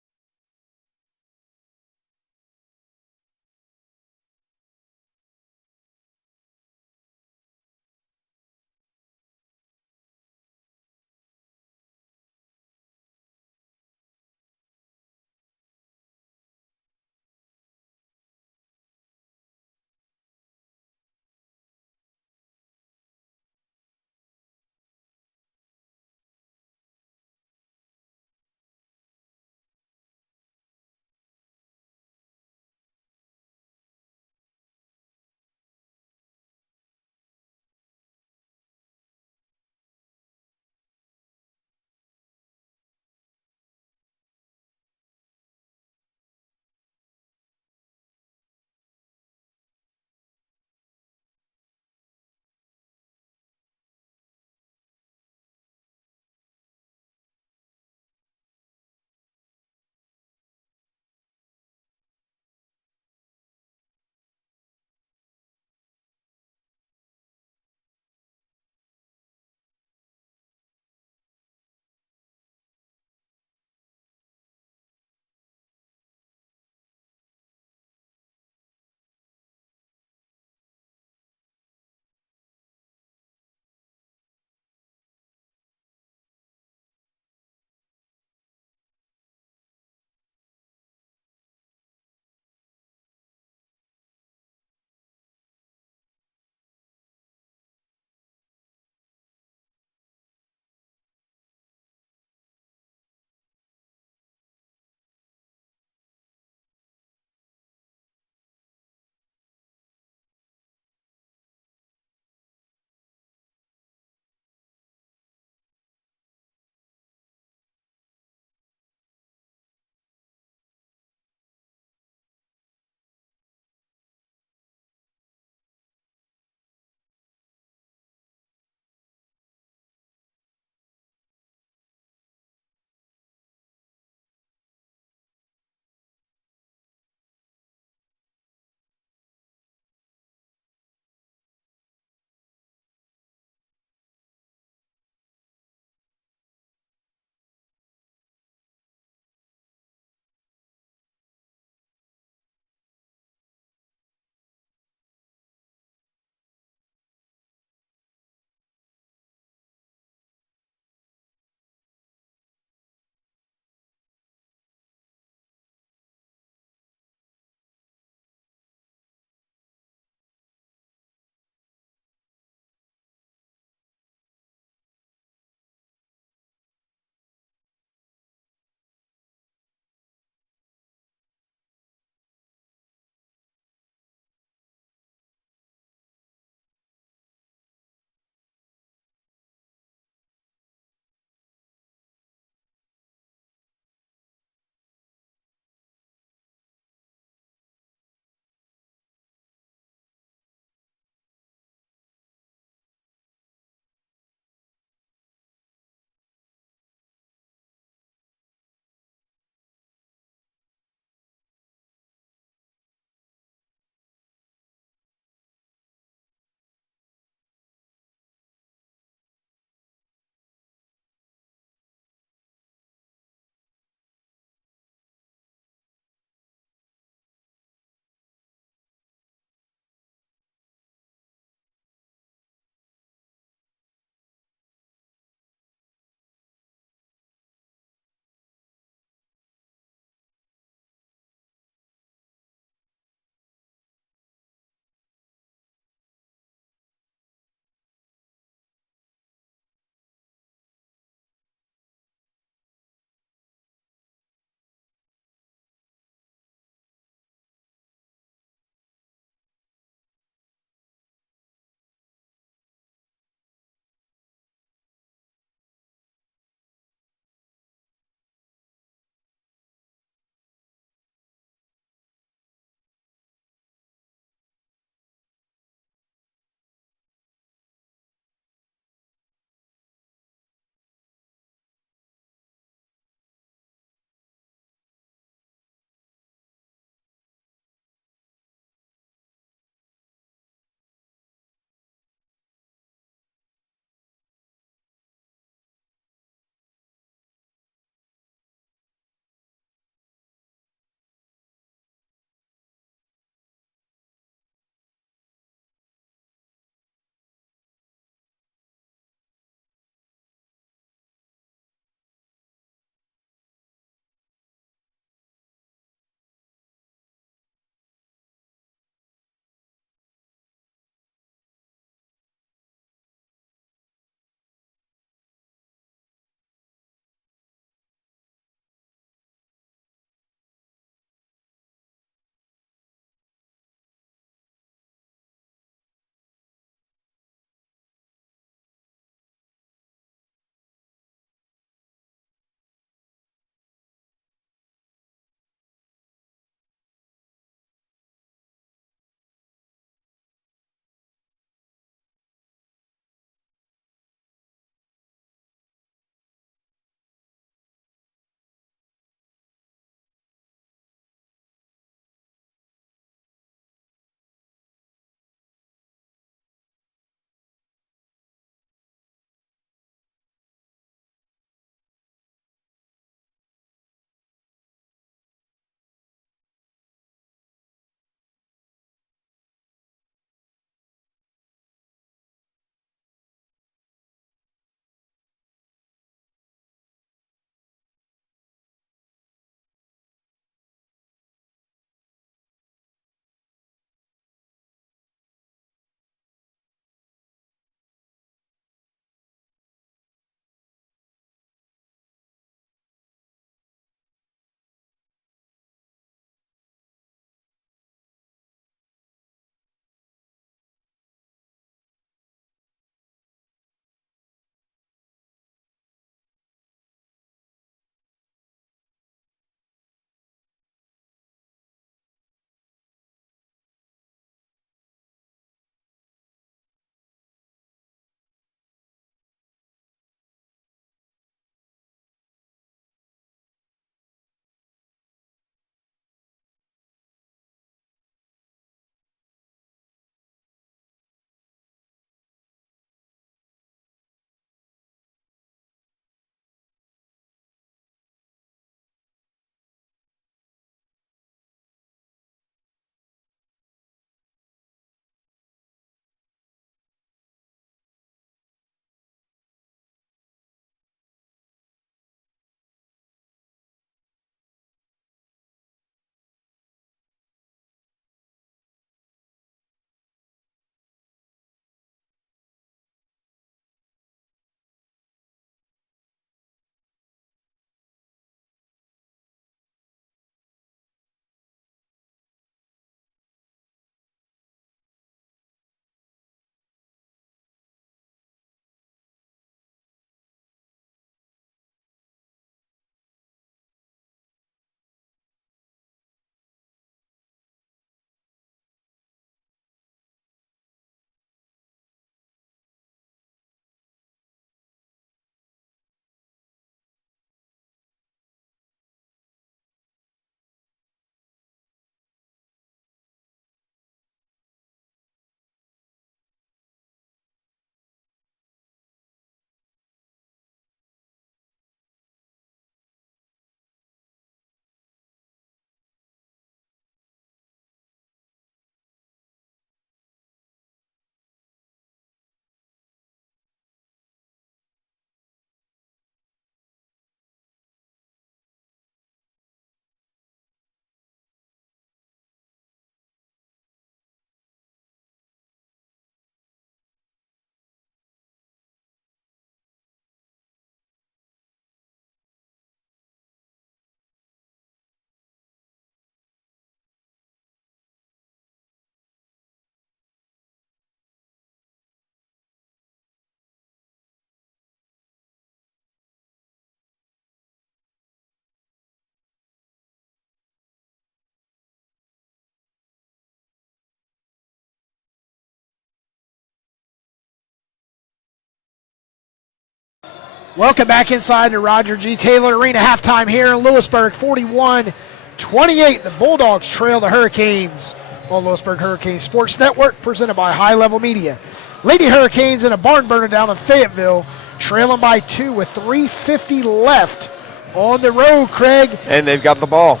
Welcome back inside the Roger G. Taylor Arena. Halftime here in Louisburg, 41-28. The Bulldogs trail the Hurricanes on Louisburg Hurricane Sports Network, presented by High Level Media. Lady Hurricanes in a barn burner down in Fayetteville, trailing by 2 with 3:50 left on the road, Craig. And they've got the ball.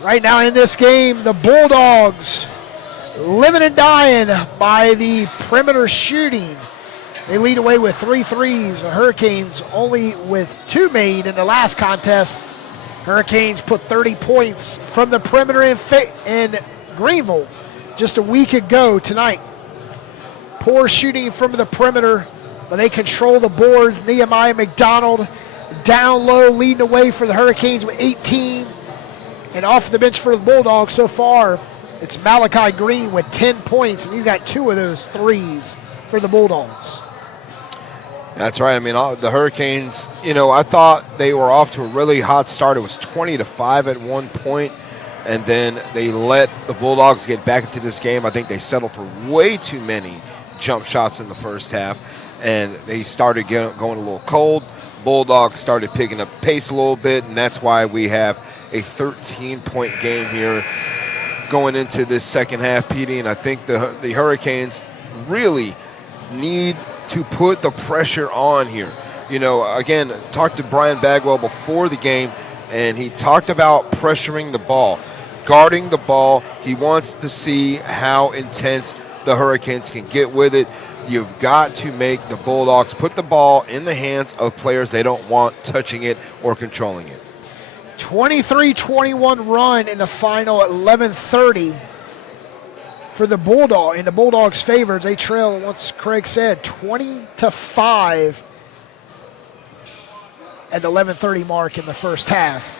Right now in this game, the Bulldogs living and dying by the perimeter shooting. They lead away with 3 threes. The Hurricanes only with 2 made in the last contest. Hurricanes put 30 points from the perimeter in Greenville just a week ago tonight. Poor shooting from the perimeter, but they control the boards. Nehemiah McDonald down low, leading away for the Hurricanes with 18. And off the bench for the Bulldogs so far, it's Malachi Green with 10 points, and he's got 2 of those threes for the Bulldogs. That's right. I mean, the Hurricanes, I thought they were off to a really hot start. It was 20-5 at one point, and then they let the Bulldogs get back into this game. I think they settled for way too many jump shots in the first half, and they started going a little cold. Bulldogs started picking up pace a little bit, and that's why we have a 13-point game here going into this second half, Petey. And I think the Hurricanes really need to put the pressure on here. Again, talked to Brian Bagwell before the game, and he talked about pressuring the ball, guarding the ball. He wants to see how intense the Hurricanes can get with it. You've got to make the Bulldogs put the ball in the hands of players they don't want touching it or controlling it. 23-21 run in the final at 11:30 for the Bulldog. In the Bulldogs' favor, they trail, once Craig said, 20-5 at the 11:30 mark in the first half.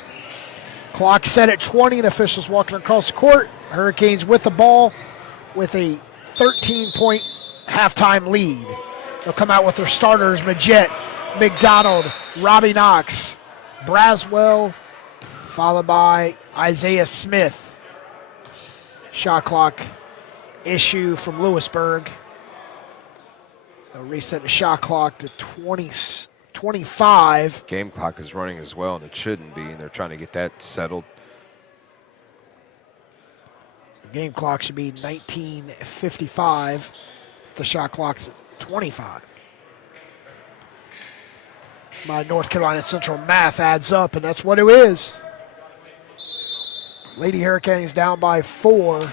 Clock set at 20, and officials walking across the court. Hurricanes with the ball with a 13-point halftime lead. They'll come out with their starters: Majette, McDonald, Robbie Knox, Braswell, followed by Isaiah Smith. Shot clock issue from Louisburg. They'll reset the shot clock to 25. Game clock is running as well, and it shouldn't be, and they're trying to get that settled. So game clock should be 19:55. The shot clock's at 25. My North Carolina Central math adds up, and that's what it is. Lady Hurricanes down by 4.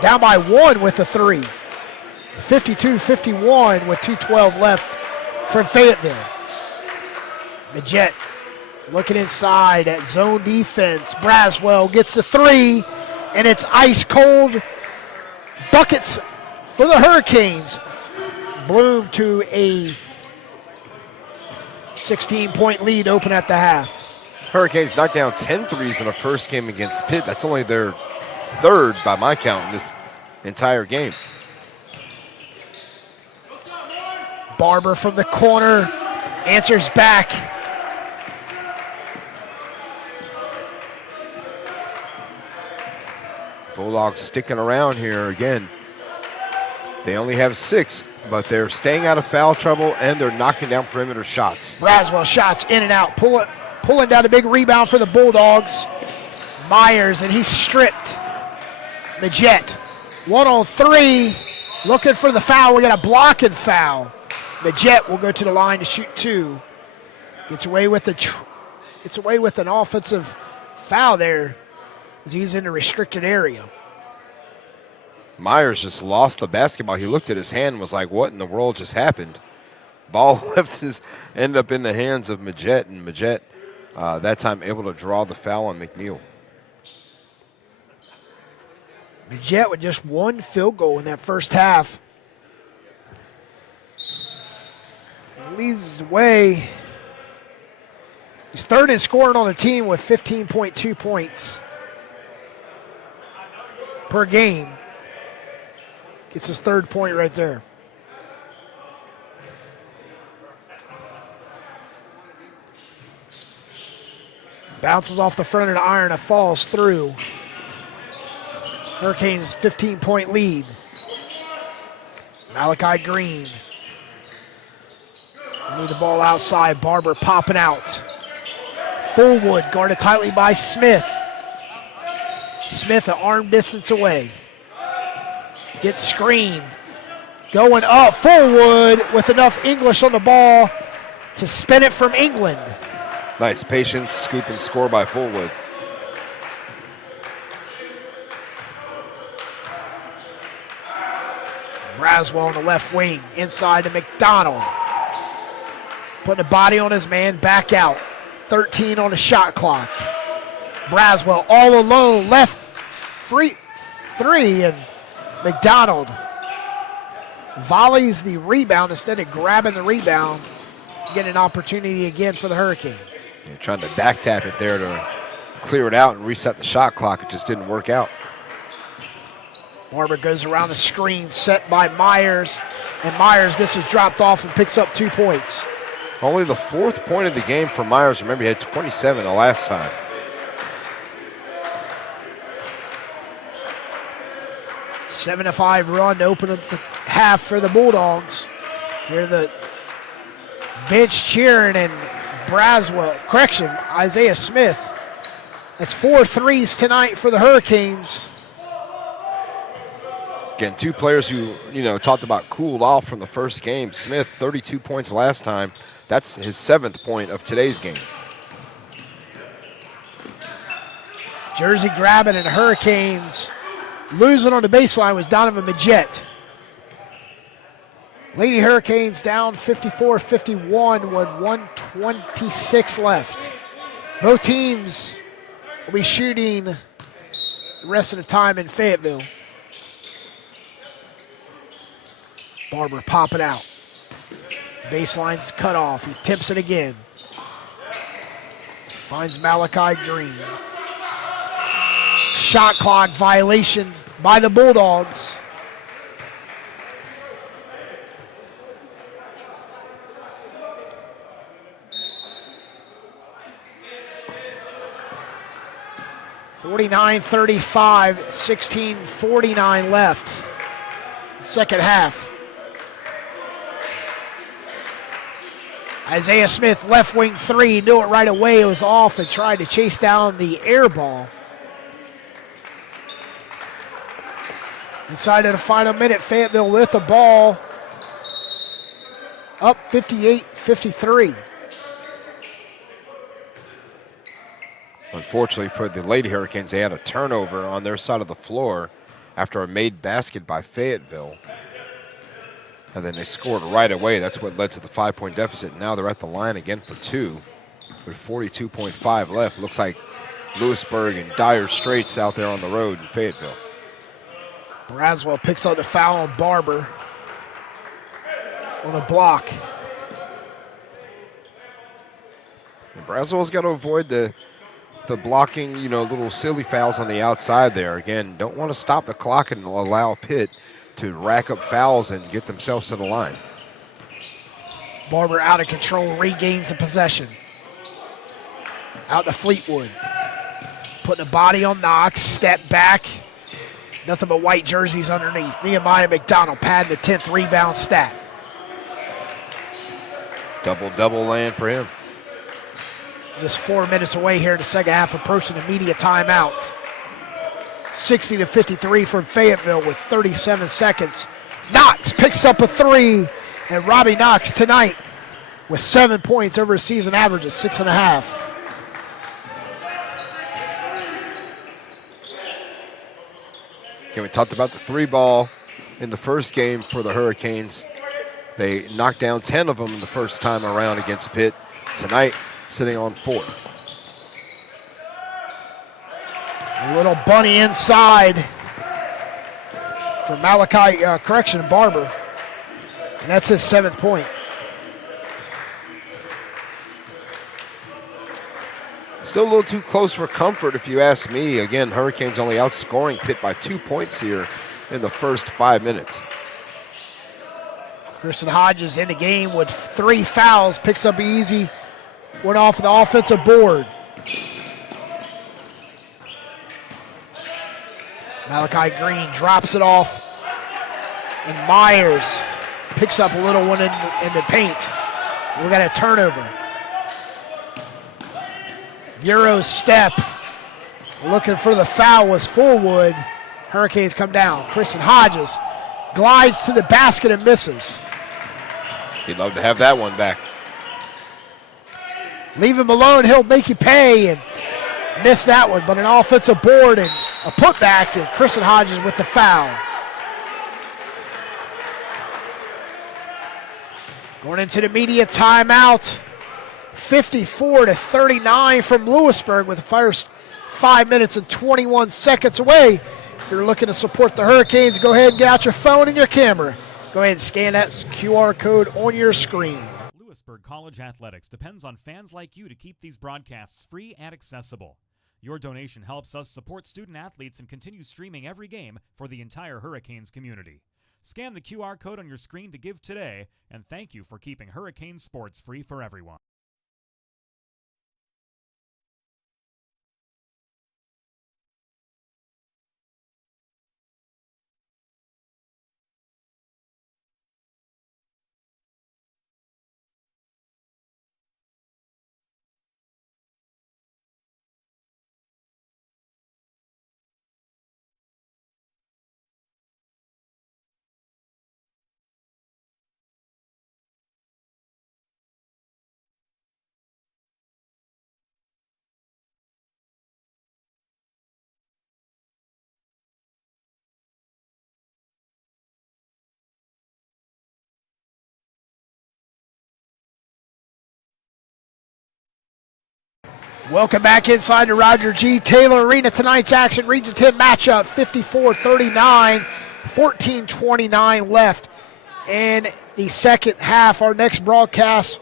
Down by 1 with the 3. 52-51 with 2:12 left from Fayetteville. Majette looking inside at zone defense. Braswell gets the 3, and it's ice cold. Buckets for the Hurricanes. Bloom to a 16-point lead open at the half. Hurricanes knocked down 10 threes in the first game against Pitt. That's only their 3rd by my count in this entire game. Barber from the corner answers back. Bulldogs sticking around here again. They only have 6, but they're staying out of foul trouble, and they're knocking down perimeter shots. Braswell shots in and out, pulling down a big rebound for the Bulldogs. Myers, and he's stripped. Majette, 1-on-3, looking for the foul. We got a blocking foul. Majette will go to the line to shoot 2. Gets away with an offensive foul there as he's in the restricted area. Myers just lost the basketball. He looked at his hand and was like, what in the world just happened? Ball ended up in the hands of Majette, and Majette that time able to draw the foul on McNeil. Majette with just 1 field goal in that first half. He leads the way. He's 3rd in scoring on the team with 15.2 points per game. Gets his 3rd point right there. Bounces off the front of the iron and falls through. Hurricanes 15-point lead. Malachi Green Move the ball outside. Barber popping out. Fullwood guarded tightly by Smith. Smith an arm distance away. Gets screened. Going up. Fullwood with enough English on the ball to spin it from England. Nice patience, scoop and score by Fullwood. Braswell on the left wing. Inside to McDonald. Putting a body on his man. Back out. 13 on the shot clock. Braswell all alone. Left free three. And McDonald volleys the rebound instead of grabbing the rebound. Getting an opportunity again for the Hurricanes. Yeah, trying to back tap it there to clear it out and reset the shot clock. It just didn't work out. Barber goes around the screen set by Myers, and Myers gets it dropped off and picks up 2 points. Only the 4th point of the game for Myers. Remember, he had 27 the last time. A 7-5 run to open up the half for the Bulldogs. Here the bench cheering, and Isaiah Smith. That's 4 threes tonight for the Hurricanes. Again, 2 players who, talked about cooled off from the first game. Smith, 32 points last time. That's his 7th point of today's game. Jersey grabbing, and the Hurricanes losing on the baseline was Donovan Majette. Lady Hurricanes down 54-51 with 1:26 left. Both teams will be shooting the rest of the time in Fayetteville. Barber popping out. Baseline's cut off. He tips it again. Finds Malachi Green. Shot clock violation by the Bulldogs. (49-35), 16:49 left. Second half. Isaiah Smith, left wing three, knew it right away. It was off and tried to chase down the air ball. Inside of the final minute, Fayetteville with the ball. Up 58-53. Unfortunately for the Lady Hurricanes, they had a turnover on their side of the floor after a made basket by Fayetteville. And then they scored right away. That's what led to the 5-point deficit. Now they're at the line again for 2 with 42.5 left. Looks like Louisburg in dire straits out there on the road in Fayetteville. Braswell picks up the foul on Barber on a block. And Braswell's got to avoid the blocking, little silly fouls on the outside there. Again, don't want to stop the clock and allow Pitt to rack up fouls and get themselves to the line. Barber out of control, regains the possession. Out to Fleetwood. Putting a body on Knox, step back. Nothing but white jerseys underneath. Nehemiah McDonald padding the 10th rebound stat. Double land for him. Just 4 minutes away here in the second half, approaching the media timeout. 60-53 from Fayetteville with 37 seconds. Knox picks up a 3, and Robbie Knox tonight with 7 points over his season average of 6.5. Okay, we talked about the 3-ball in the first game for the Hurricanes. They knocked down 10 of them the first time around against Pitt. Tonight, sitting on 4. A little bunny inside for Barber. And that's his 7th point. Still a little too close for comfort, if you ask me. Again, Hurricanes only outscoring Pitt by 2 points here in the first 5 minutes. Kristen Hodges in the game with 3 fouls, picks up easy, went off the offensive board. Malachi Green drops it off, and Myers picks up a little one in the paint. We got a turnover. Euro step. Looking for the foul was Fullwood. Hurricanes come down. Kristen Hodges glides to the basket and misses. He'd love to have that one back. Leave him alone, he'll make you pay, and miss that one. But an offensive board and a putback, and Kristen Hodges with the foul. Going into the media timeout. 54-39 from Louisburg with the first 5 minutes and 21 seconds away. If you're looking to support the Hurricanes, go ahead and get out your phone and your camera. Go ahead and scan that QR code on your screen. Louisburg College Athletics depends on fans like you to keep these broadcasts free and accessible. Your donation helps us support student athletes and continue streaming every game for the entire Hurricanes community. Scan the QR code on your screen to give today, and thank you for keeping Hurricane sports free for everyone. Welcome back inside the Roger G. Taylor Arena. Tonight's action, Region 10 matchup, 54-39, 14:29 left in the second half. Our next broadcast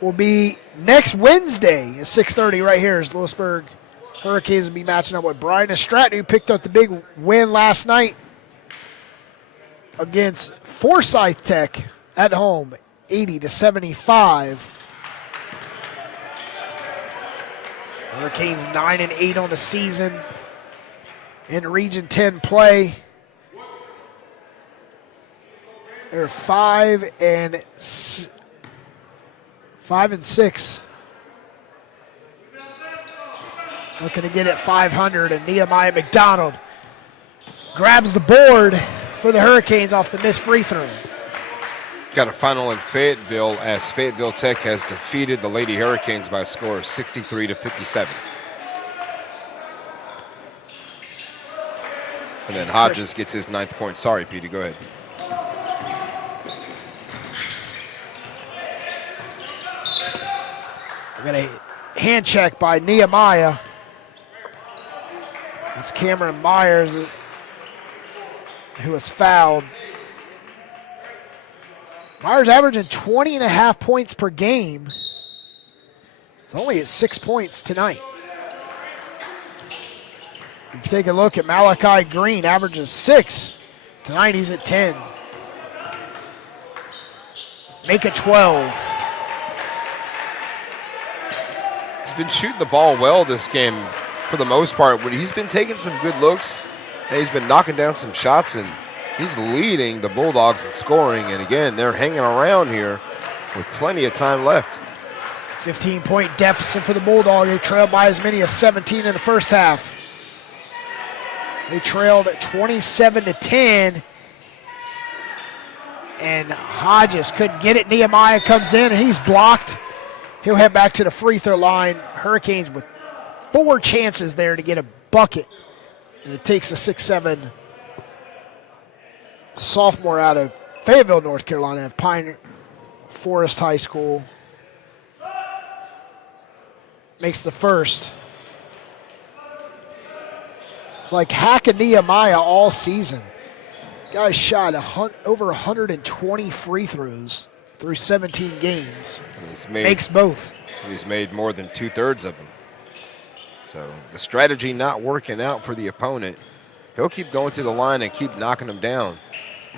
will be next Wednesday at 6:30 right here as Louisburg Hurricanes will be matching up with Bryan and Stratton, who picked up the big win last night against Forsyth Tech at home, 80-75. Hurricanes 9-8 on the season in Region 10 play. They're 5-6. Looking to get at 500, and Nehemiah McDonald grabs the board for the Hurricanes off the missed free throw. Got a final in Fayetteville as Fayetteville Tech has defeated the Lady Hurricanes by a score of 63-57. And then Hodges gets his 9th point. Sorry, Petey, go ahead. We got a hand check by Nehemiah. It's Cameron Myers who was fouled. Myers averaging 20.5 points per game. He's only at 6 points tonight. If you take a look at Malachi Green, averages 6. Tonight he's at 10. Make it 12. He's been shooting the ball well this game for the most part. He's been taking some good looks, and he's been knocking down some shots, and he's leading the Bulldogs in scoring. And again, they're hanging around here with plenty of time left. 15-point deficit for the Bulldogs. They trailed by as many as 17 in the first half. They trailed at 27-10. And Hodges couldn't get it. Nehemiah comes in and he's blocked. He'll head back to the free throw line. Hurricanes with 4 chances there to get a bucket. And it takes a 6'7" sophomore out of Fayetteville, North Carolina, of Pine Forest High School. Makes the first. It's like Hack and Nehemiah all season. Guys shot over 120 free throws through 17 games. Makes both. He's made more than 2/3 of them. So the strategy not working out for the opponent. He'll keep going to the line and keep knocking them down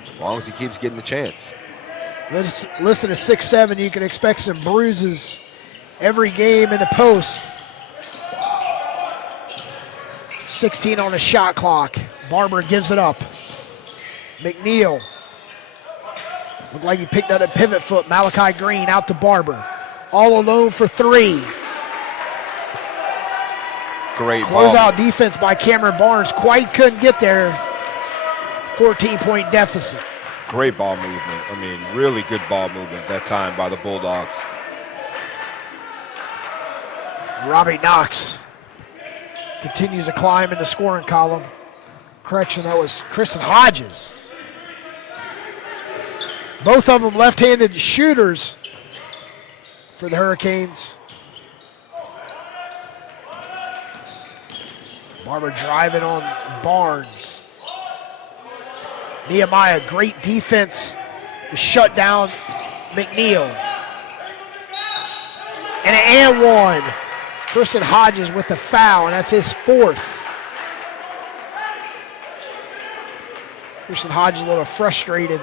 as long as he keeps getting the chance. Listen to 6'7", you can expect some bruises every game in the post. 16 on the shot clock. Barber gives it up. McNeil Looked like he picked up a pivot foot. Malachi Green out to Barber. All alone for three. Great ball. Closeout defense by Cameron Barnes. Quite couldn't get there. 14-point deficit. Great ball movement. I mean, really good ball movement that time by the Bulldogs. Robbie Knox continues to climb in the scoring column. Correction, that was Kristen Hodges. Both of them left-handed shooters for the Hurricanes. Barber driving on Barnes. Nehemiah, great defense to shut down McNeil. And an and one. Kristen Hodges with the foul, and that's his fourth. Kristen Hodges a little frustrated.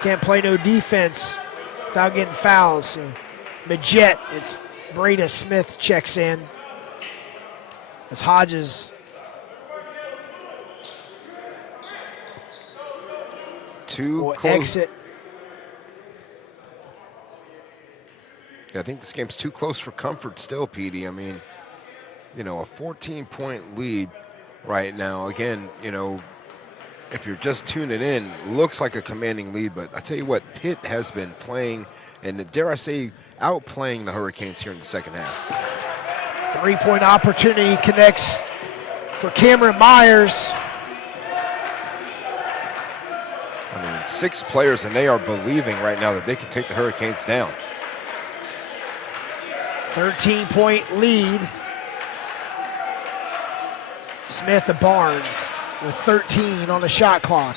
Can't play no defense without getting fouls. So Majette, it's Breda Smith checks in as Hodges Too will close. exit. I think this game's too close for comfort still, Petey. I mean, you know, a 14-point lead right now. Again, you know, if you're just tuning in, looks like a commanding lead, but I tell you what, Pitt has been playing, and dare I say, outplaying the Hurricanes here in the second half. Three-point opportunity connects for Cameron Myers. I mean, 6 players, and they are believing right now that they can take the Hurricanes down. 13-point lead. Smith to Barnes with 13 on the shot clock.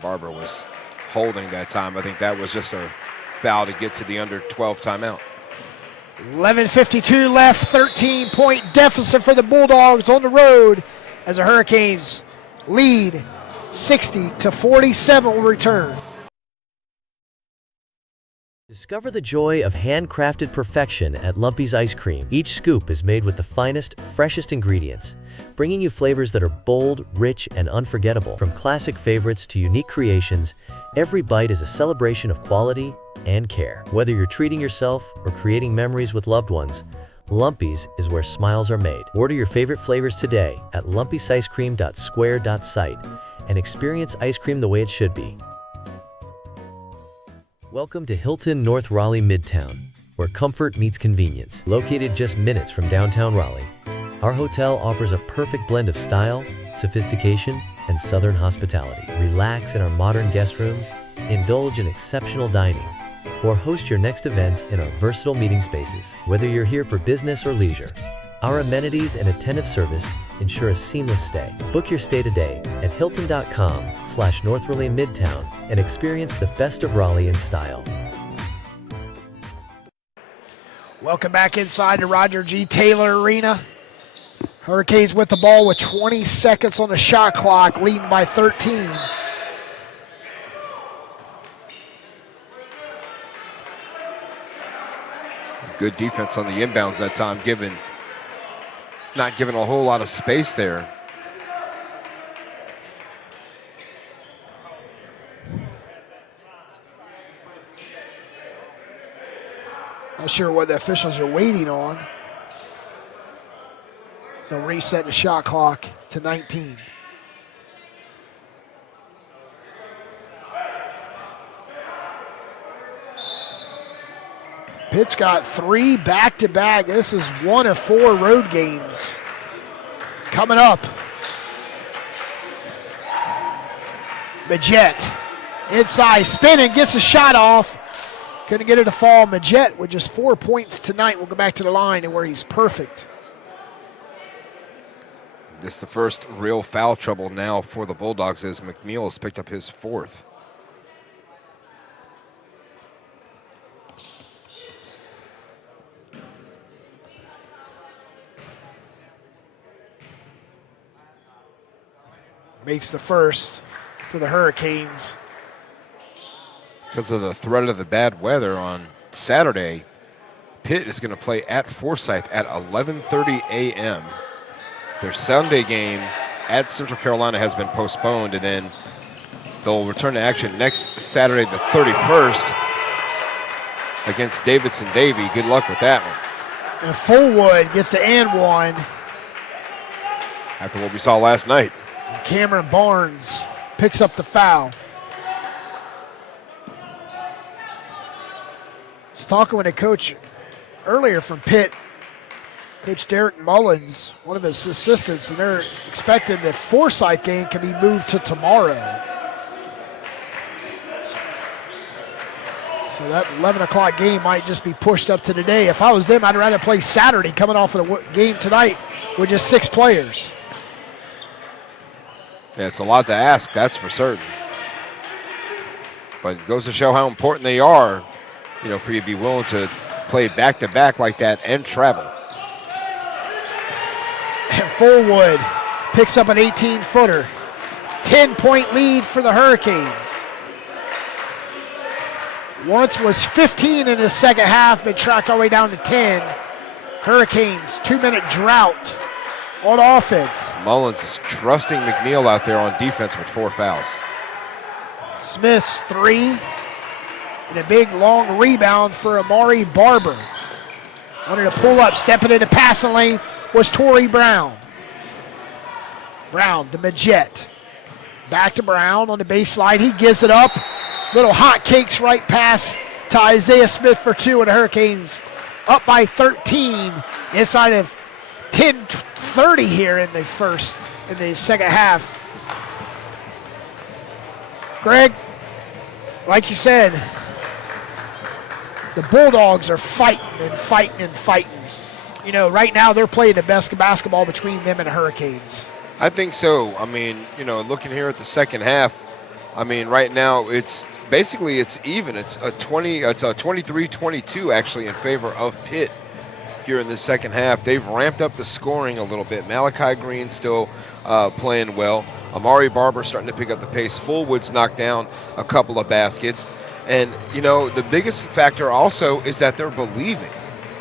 Barber was holding that time. I think that was just a foul to get to the under 12 timeout. 11:52 left, 13-point deficit for the Bulldogs on the road as the Hurricanes lead 60-47 will return. Discover the joy of handcrafted perfection at Lumpy's Ice Cream. Each scoop is made with the finest, freshest ingredients, bringing you flavors that are bold, rich, and unforgettable. From classic favorites to unique creations, every bite is a celebration of quality and care. Whether you're treating yourself or creating memories with loved ones, Lumpy's is where smiles are made. Order your favorite flavors today at lumpysicecream.square.site and experience ice cream the way it should be. Welcome to Hilton North Raleigh Midtown, where comfort meets convenience. Located just minutes from downtown Raleigh, our hotel offers a perfect blend of style, sophistication, and southern hospitality. Relax in our modern guest rooms, indulge in exceptional dining, or host your next event in our versatile meeting spaces. Whether you're here for business or leisure, our amenities and attentive service ensure a seamless stay. Book your stay today at hilton.com/North Raleigh Midtown and experience the best of Raleigh in style. Welcome back inside the Roger G. Taylor Arena. Hurricanes with the ball with 20 seconds on the shot clock, leading by 13. Good defense on the inbounds that time, not giving a whole lot of space there. Not sure what the officials are waiting on. So reset the shot clock to 19. Pitt's got 3 back-to-back. This is 1 of 4 road games coming up. Majette inside, spinning, gets a shot off. Couldn't get it to fall. Majette with just 4 points tonight. We'll go back to the line and where he's perfect. This is the first real foul trouble now for the Bulldogs as McNeil has picked up his 4th. Makes the first for the Hurricanes. Because of the threat of the bad weather on Saturday, Pitt is going to play at Forsyth at 11:30 a.m. Their Sunday game at Central Carolina has been postponed, and then They'll return to action next Saturday, the 31st, against Davidson Davie. Good luck with that one. And Fullwood gets the and one. After what we saw last night. And Cameron Barnes picks up the foul. I was talking with a coach earlier from Pitt, Coach Derek Mullins, one of his assistants, and they're expecting the Forsyth game can be moved to tomorrow. So that 11 o'clock game might just be pushed up to today. If I was them, I'd rather play Saturday coming off of the game tonight with just 6 players. Yeah, it's a lot to ask, that's for certain. But it goes to show how important they are, you know, for you to be willing to play back-to-back like that and travel. And Fullwood picks up an 18-footer. 10-point lead for the Hurricanes. Once was 15 in the second half, but tracked all the way down to 10. Hurricanes, 2-minute drought on offense. Mullins is trusting McNeil out there on defense with 4 fouls. Smith's 3, and a big long rebound for Amari Barber. Wanted to pull up, stepping into passing lane was Torrey Brown. Brown to Majette. Back to Brown on the baseline. He gives it up. Little hotcakes right pass to Isaiah Smith for 2, and the Hurricanes up by 13 inside of 10:30 here in the second half. Greg, like you said, the Bulldogs are fighting and fighting and fighting. You know, right now they're playing the best basketball between them and the Hurricanes. I think so. I mean, you know, looking here at the second half, I mean, right now it's basically it's even. It's a 23-22 actually in favor of Pitt here in the second half. They've ramped up the scoring a little bit. Malachi Green still playing well. Amari Barber starting to pick up the pace. Fullwood's knocked down a couple of baskets. And, you know, the biggest factor also is that they're believing.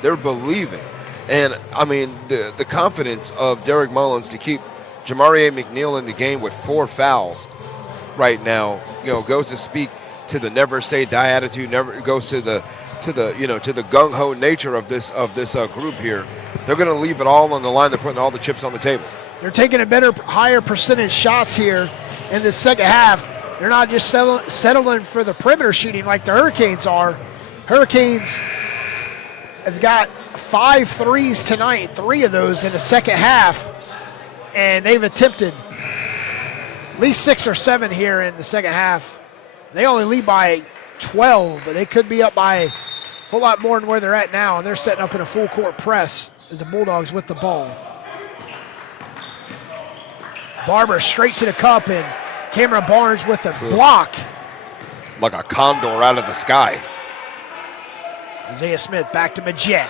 They're believing. And, I mean, the confidence of Derek Mullins to keep Jamarie McNeil in the game with 4 fouls right now, you know, goes to speak to the never say die attitude, never goes to the gung ho nature of this group here. They're going to leave it all on the line. They're putting all the chips on the table. They're taking a higher percentage shots here in the second half. They're not just settling for the perimeter shooting like the Hurricanes are. Hurricanes have got 5 threes tonight, 3 of those in the second half, and they've attempted at least 6 or 7 here in the second half. They only lead by 12, but they could be up by a whole lot more than where they're at now, and they're setting up in a full court press as the Bulldogs with the ball. Barber straight to the cup, and Cameron Barnes with a block. Like a condor out of the sky. Isaiah Smith back to Majette.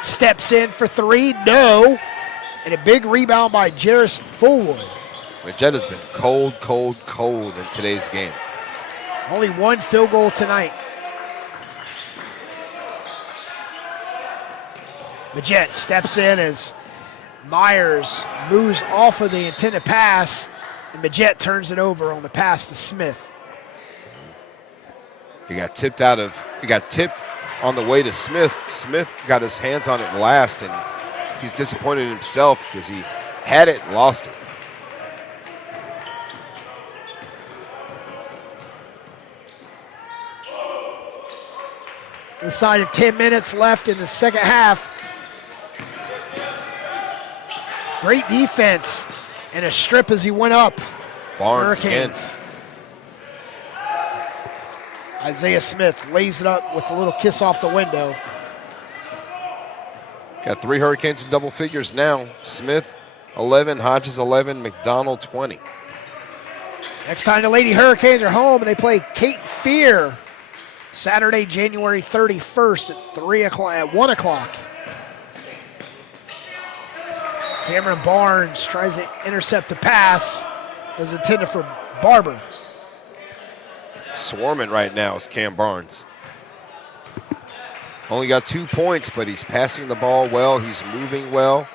Steps in for 3, no. And a big rebound by Jarris Fullwood. Majette has been cold in today's game. Only 1 field goal tonight. Majette steps in as Myers moves off of the intended pass, and Majette turns it over on the pass to Smith. He got tipped on the way to Smith. Smith got his hands on it last, and he's disappointed in himself because he had it and lost it. Inside of 10 minutes left in the second half. Great defense and a strip as he went up. Barnes Hurricanes. again. Isaiah Smith lays it up with a little kiss off the window. Got 3 Hurricanes in double figures now. Smith 11, Hodges 11, McDonald 20. Next time the Lady Hurricanes are home and they play Cape Fear Saturday, January 31st at 1 o'clock. Cameron Barnes tries to intercept the pass. It was intended for Barber. Swarming right now is Cam Barnes. Only got 2 points, but he's passing the ball well. He's moving well.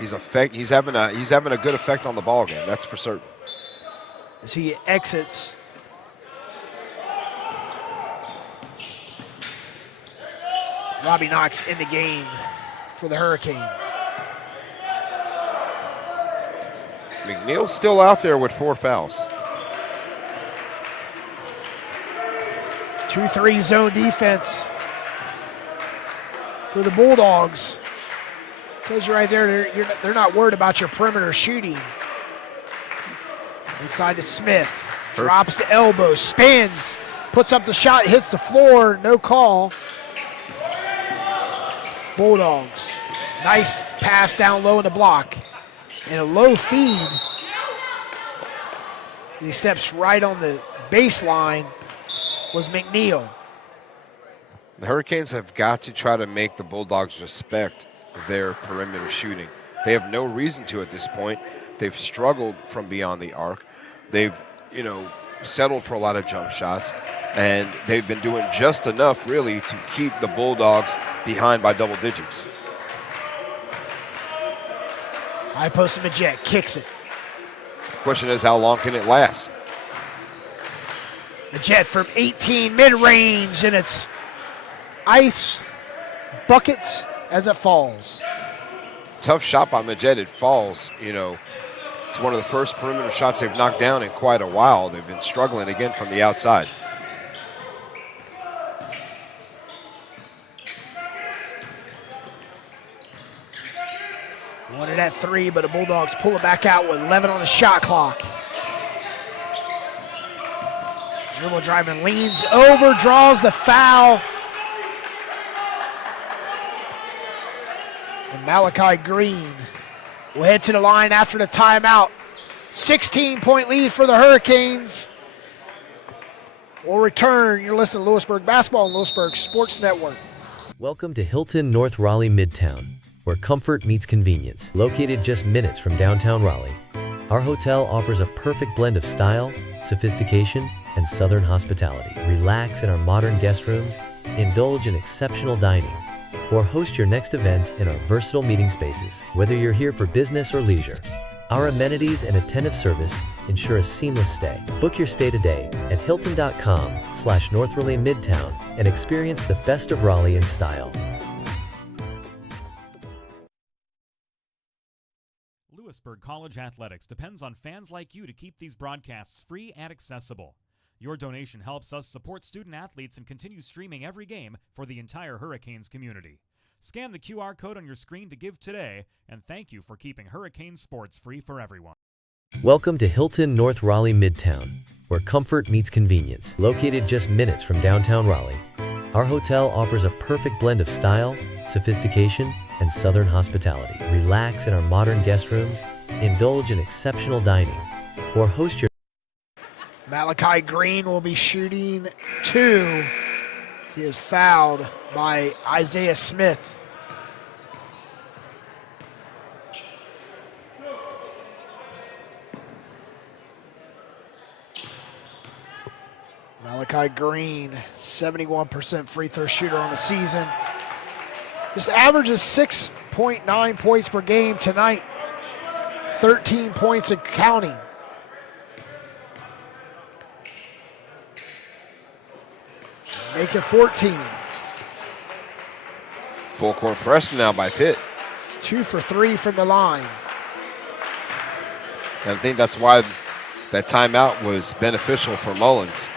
He's having a good effect on the ball game. That's for certain. As he exits Robbie Knox in the game for the Hurricanes. McNeil's still out there with 4 fouls. 2-3 zone defense for the Bulldogs. Tells you right there, they're not worried about your perimeter shooting. Inside to Smith. Drops the elbow, spins, puts up the shot, hits the floor, no call. Bulldogs. Nice pass down low in the block. And a low feed. He steps right on the baseline was McNeil. The Hurricanes have got to try to make the Bulldogs respect their perimeter shooting. They have no reason to at this point. They've struggled from beyond the arc. They've, settled for a lot of jump shots, and they've been doing just enough, really, to keep the Bulldogs behind by double digits. High post Majette kicks it. The question is, how long can it last? Majette from 18 mid-range, and it's ice buckets as it falls. Tough shot by Majette. It falls, It's one of the first perimeter shots they've knocked down in quite a while. They've been struggling again from the outside. Wanted at 3, but the Bulldogs pull it back out with 11 on the shot clock. Dribble driving, leans over, draws the foul. And Malachi Green will head to the line after the timeout. 16-point lead for the Hurricanes. We'll return. You're listening to Louisburg Basketball and Louisburg Sports Network. Welcome to Hilton North Raleigh Midtown, where comfort meets convenience. Located just minutes from downtown Raleigh, our hotel offers a perfect blend of style, sophistication, and southern hospitality. Relax in our modern guest rooms, indulge in exceptional dining, or host your next event in our versatile meeting spaces. Whether you're here for business or leisure, our amenities and attentive service ensure a seamless stay. Book your stay today at hilton.com/North Raleigh Midtown and experience the best of Raleigh in style. Louisburg College Athletics depends on fans like you to keep these broadcasts free and accessible. Your donation helps us support student athletes and continue streaming every game for the entire Hurricanes community. Scan the QR code on your screen to give today, and thank you for keeping Hurricane sports free for everyone. Welcome to Hilton North Raleigh Midtown, where comfort meets convenience. Located just minutes from downtown Raleigh, our hotel offers a perfect blend of style, sophistication, and southern hospitality. Relax in our modern guest rooms, indulge in exceptional dining, or host your Malachi Green will be shooting 2. He is fouled by Isaiah Smith. Malachi Green, 71% free throw shooter on the season. This averages 6.9 points per game tonight. 13 points and counting. Make it 14. Full court press now by Pitt. 2 for 3 from the line. And I think that's why that timeout was beneficial for Mullins,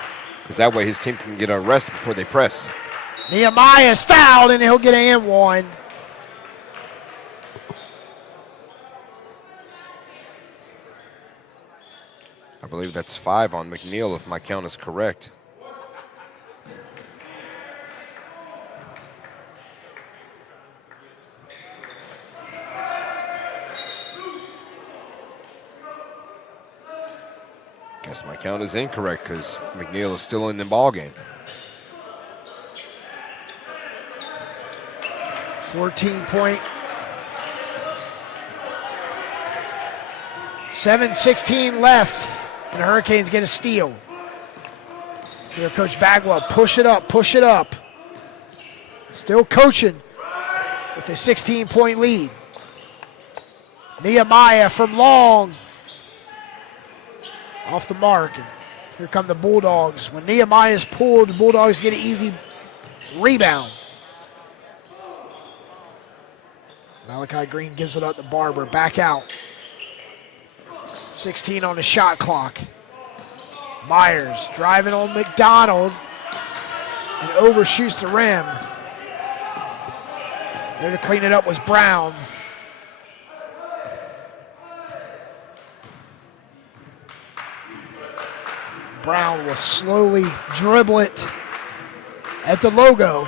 because that way his team can get a rest before they press. Nehemiah is fouled, and he'll get an and 1. I believe that's 5 on McNeil, if my count is correct. Guess my count is incorrect because McNeil is still in the ball game. 14-point. 7:16 left, and the Hurricanes get a steal. Here, Coach Bagwell, push it up, push it up. Still coaching with a 16-point lead. Nehemiah from long. Off the mark. And here come the Bulldogs. When Nehemiah is pulled, the Bulldogs get an easy rebound. Malachi Green gives it up to Barber. Back out. 16 on the shot clock. Myers driving on McDonald and overshoots the rim. There to clean it up was Brown. Brown will slowly dribble it at the logo.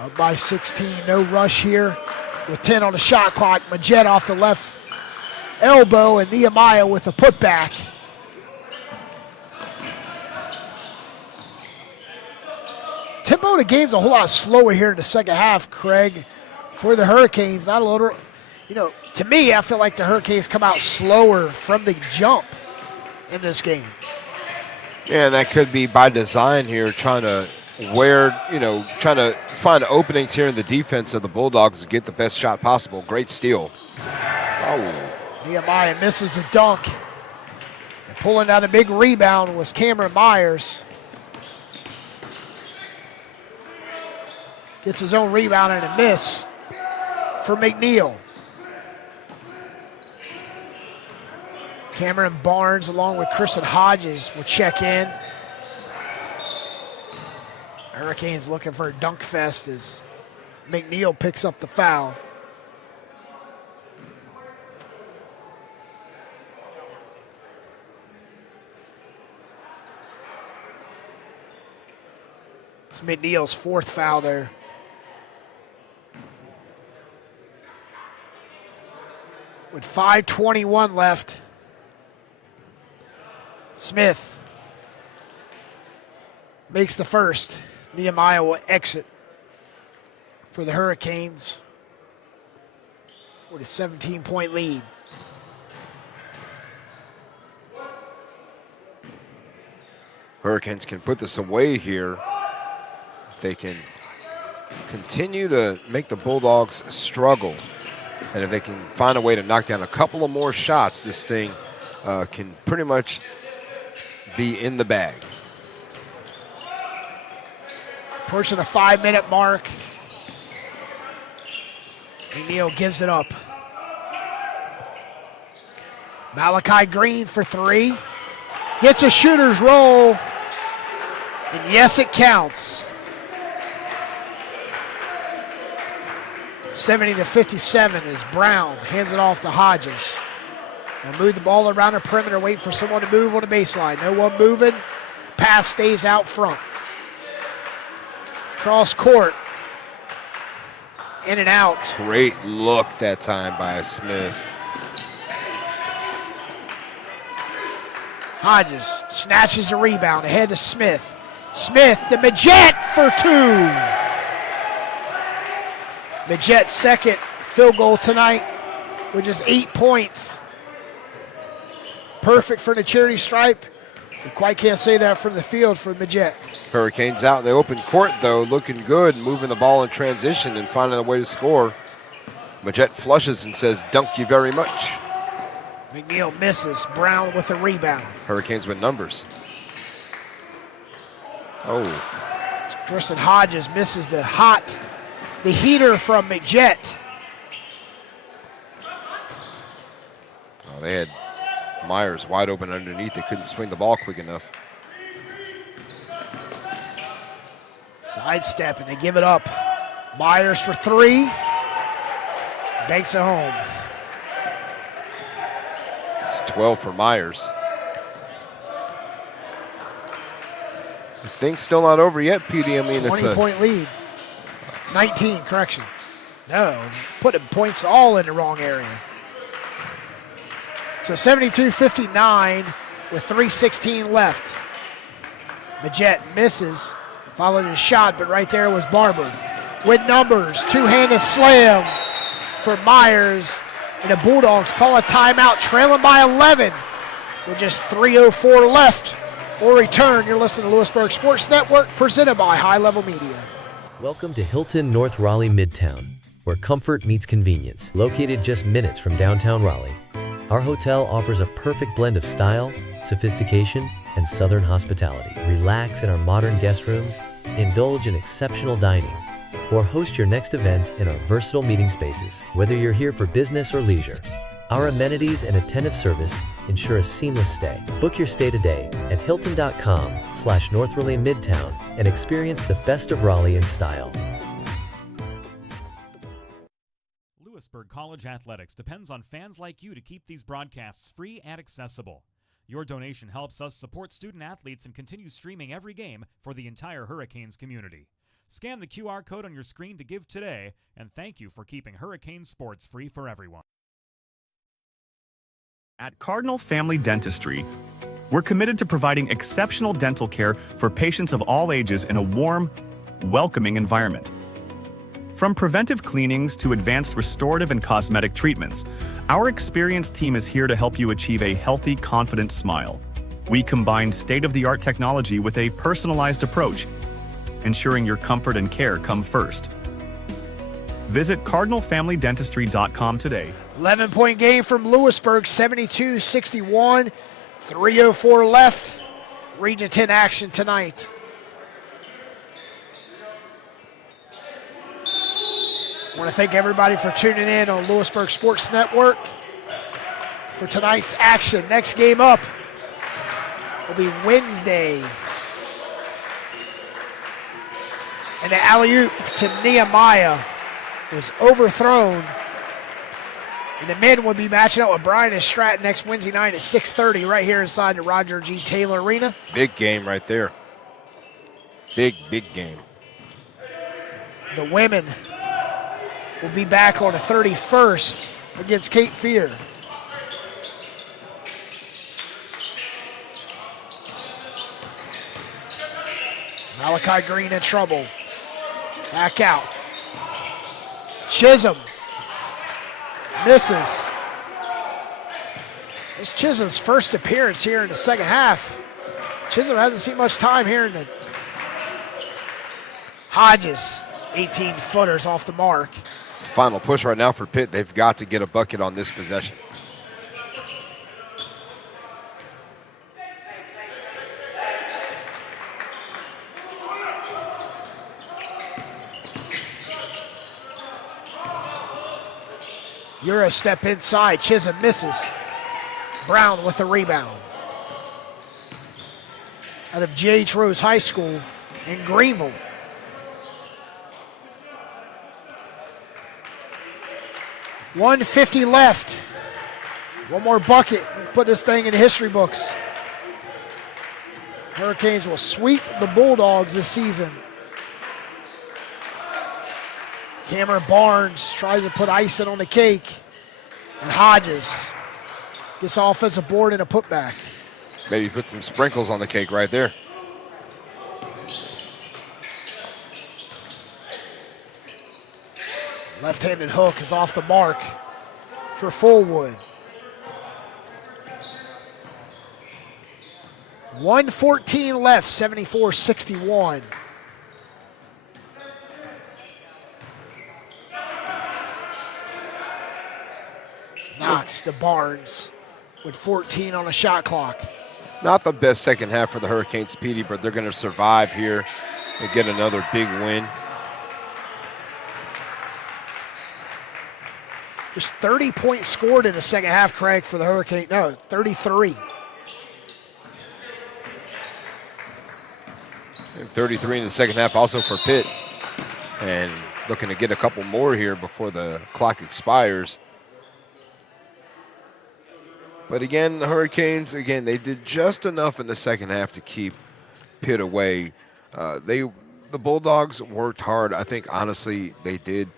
Up by 16, no rush here. With 10 on the shot clock, Majette off the left elbow and Nehemiah with a putback. Tempo of the game's a whole lot slower here in the second half, Craig, for the Hurricanes. Not a little, to me, I feel like the Hurricanes come out slower from the jump in this game. Yeah, that could be by design here, trying to find openings here in the defense of the Bulldogs to get the best shot possible. Great steal. Oh. Nehemiah misses the dunk. And pulling out a big rebound was Cameron Myers. Gets his own rebound and a miss for McNeil. Cameron Barnes along with Kristen Hodges will check in. Hurricanes looking for a dunk fest as McNeil picks up the foul. It's McNeil's fourth foul there. With 5:21 left, Smith makes the first. Nehemiah will exit for the Hurricanes with a 17-point lead. Hurricanes can put this away here. If they can continue to make the Bulldogs struggle, and if they can find a way to knock down a couple of more shots, this thing can pretty much be in the bag. Pushing the 5-minute mark. McNeil gives it up. Malachi Green for three. Gets a shooter's roll. And yes, it counts. 70-57 as Brown hands it off to Hodges. Now move the ball around the perimeter, wait for someone to move on the baseline. No one moving. Pass stays out front. Cross court. In and out. Great look that time by Smith. Hodges snatches the rebound ahead to Smith. Smith to Majette for two. Majette's second field goal tonight with just 8 points. Perfect for the charity stripe. You quite can't say that from the field for Majette. Hurricanes out in the open court, though, looking good, moving the ball in transition and finding a way to score. Majette flushes and says, "Dunk you very much." McNeil misses. Brown with the rebound. Hurricanes with numbers. Oh. Kristen Hodges misses the heater from Majette. Oh, they had Myers wide open underneath. They couldn't swing the ball quick enough. Sidestep, and they give it up. Myers for three. Banks it home. It's 12 for Myers. The thing's still not over yet, PD. I mean, it's a 20-point lead. 19, correction. No, putting points all in the wrong area. So 72-59 with 3:16 left. Majette misses. Followed his shot, but right there was Barber. With numbers, two-handed slam for Myers. And the Bulldogs call a timeout, trailing by 11 with just 3:04 left. Or return. You're listening to Louisburg Sports Network, presented by High Level Media. Welcome to Hilton North Raleigh Midtown, where comfort meets convenience. Located just minutes from downtown Raleigh, our hotel offers a perfect blend of style, sophistication, and southern hospitality. Relax in our modern guest rooms, indulge in exceptional dining, or host your next event in our versatile meeting spaces. Whether you're here for business or leisure, our amenities and attentive service ensure a seamless stay. Book your stay today at hilton.com/North Raleigh Midtown and experience the best of Raleigh in style. Louisburg College Athletics depends on fans like you to keep these broadcasts free and accessible. Your donation helps us support student athletes and continue streaming every game for the entire Hurricanes community. Scan the QR code on your screen to give today, and thank you for keeping Hurricane sports free for everyone. At Cardinal Family Dentistry, we're committed to providing exceptional dental care for patients of all ages in a warm, welcoming environment. From preventive cleanings to advanced restorative and cosmetic treatments, our experienced team is here to help you achieve a healthy, confident smile. We combine state-of-the-art technology with a personalized approach, ensuring your comfort and care come first. Visit cardinalfamilydentistry.com today. 11-point game from Louisburg, 72-61, 3:04 left. Region 10 action tonight. I want to thank everybody for tuning in on Louisburg Sports Network for tonight's action. Next game up will be Wednesday. And the alley-oop to Nehemiah was overthrown. And the men will be matching up with Bryan and Stratton next Wednesday night at 6:30 right here inside the Roger G. Taylor Arena. Big game right there. Big game. The women will be back on the 31st against Cape Fear. Malachi Green in trouble. Back out. Chisholm misses. It's Chisholm's first appearance here in the second half. Chisholm hasn't seen much time here in the Hodges, 18-footers off the mark. It's the final push right now for Pitt. They've got to get a bucket on this possession. You're a step inside. Chisholm misses. Brown with the rebound. Out of J.H. Rose High School in Greenville. .150 left. One more bucket. Put this thing in the history books. Hurricanes will sweep the Bulldogs this season. Cameron Barnes tries to put icing on the cake. And Hodges gets offensive board and a putback. Maybe put some sprinkles on the cake right there. Left-handed hook is off the mark for Fullwood. 1:14 left, 74-61. Knox to Barnes with 14 on a shot clock. Not the best second half for the Hurricanes, Speedy, but they're going to survive here and get another big win. There's 30 points scored in the second half, Craig, for the Hurricane. No, 33. And 33 in the second half also for Pitt. And looking to get a couple more here before the clock expires. But again, the Hurricanes, they did just enough in the second half to keep Pitt away. The Bulldogs worked hard. I think, honestly, they did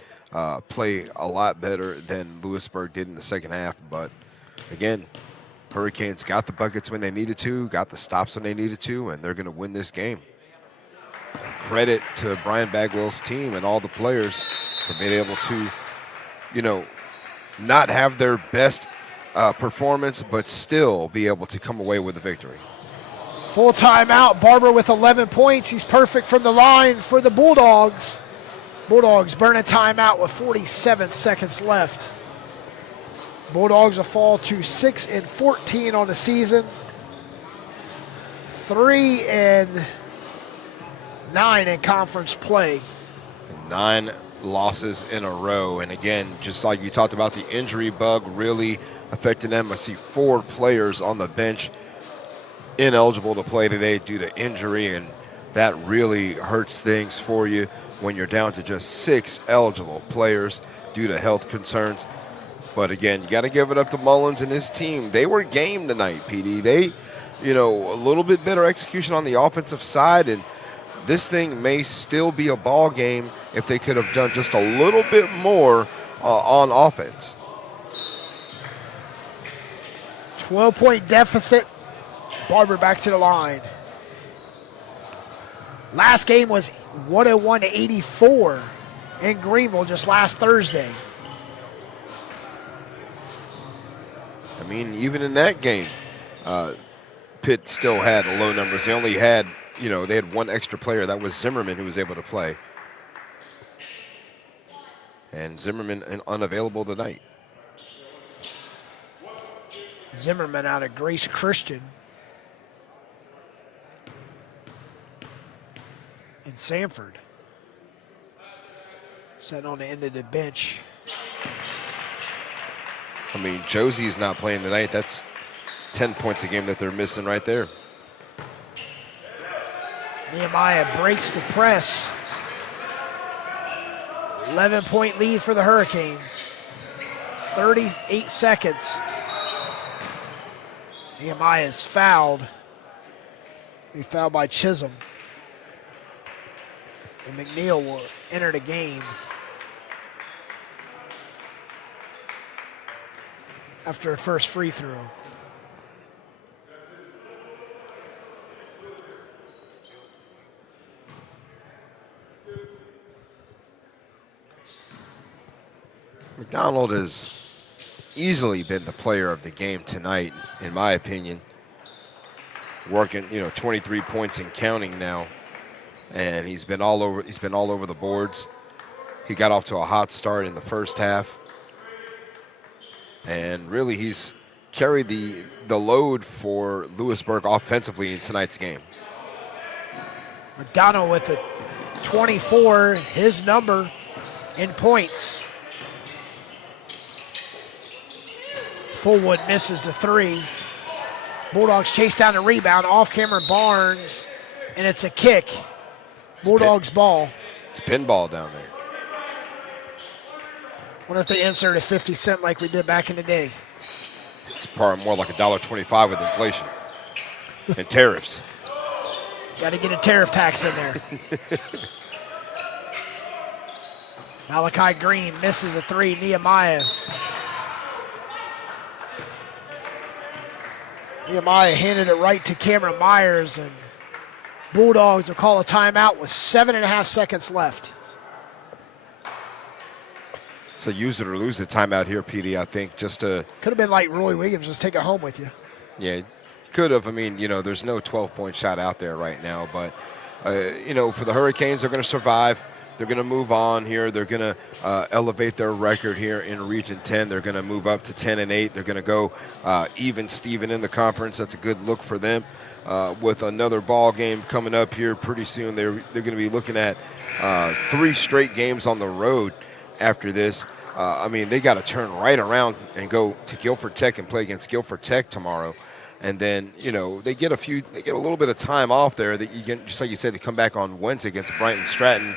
play a lot better than Louisburg did in the second half. But, again, Hurricanes got the buckets when they needed to, got the stops when they needed to, and they're going to win this game. Credit to Brian Bagwell's team and all the players for being able to, not have their best performance, but still be able to come away with a victory. Full timeout. Barber with 11 points. He's perfect from the line for the Bulldogs. Bulldogs burn a timeout with 47 seconds left. Bulldogs will fall to 6-14 on the season. 3-9 in conference play. 9 losses in a row. And again, just like you talked about, the injury bug really affecting them. I see 4 players on the bench ineligible to play today due to injury, and that really hurts things for you when you're down to just 6 eligible players due to health concerns. But again, you got to give it up to Mullins and his team. They were game tonight, PD. They, a little bit better execution on the offensive side, and this thing may still be a ball game if they could have done just a little bit more on offense. 12-point deficit. Barber back to the line. Last game was 101-84 in Greenville just last Thursday. I mean, even in that game, Pitt still had low numbers. They only had, they had 1 extra player. That was Zimmerman, who was able to play. And Zimmerman unavailable tonight. Zimmerman out of Grace Christian in Sanford. Sitting on the end of the bench. I mean, Josie's not playing tonight. That's 10 points a game that they're missing right there. Nehemiah breaks the press. 11-point lead for the Hurricanes. 38 seconds. Nehemiah is fouled. He fouled by Chisholm. And McNeil will enter the game after a first free throw. McDonald has easily been the player of the game tonight, in my opinion. Working, 23 points and counting now, and he's been all over the boards. He got off to a hot start in the first half, and really he's carried the load for Louisburg offensively in tonight's game. McDonald with a 24, his number in points. Fullwood misses the 3. Bulldogs chase down the rebound, off camera Barnes, and it's a kick. Bulldogs ball. It's pinball down there. Wonder if they insert a 50 cent like we did back in the day. It's probably more like $1.25 with inflation and tariffs. Got to get a tariff tax in there. Malachi Green misses a 3. Nehemiah handed it right to Cameron Myers, and Bulldogs will call a timeout with 7.5 seconds left. So use it or lose it timeout here, PD, I think, just to... Could have been like Roy Williams, just take it home with you. Yeah, could have. I mean, there's no 12-point shot out there right now, but, for the Hurricanes, they're going to survive. They're going to move on here. They're going to elevate their record here in Region 10. They're going to move up to 10-8. They're going to go even Steven in the conference. That's a good look for them. With another ball game coming up here pretty soon, they're going to be looking at 3 straight games on the road after this. They got to turn right around and go to Guilford Tech and play against Guilford Tech tomorrow. And then, they get a little bit of time off there that you can, just like you said, they come back on Wednesday against Brighton Stratton,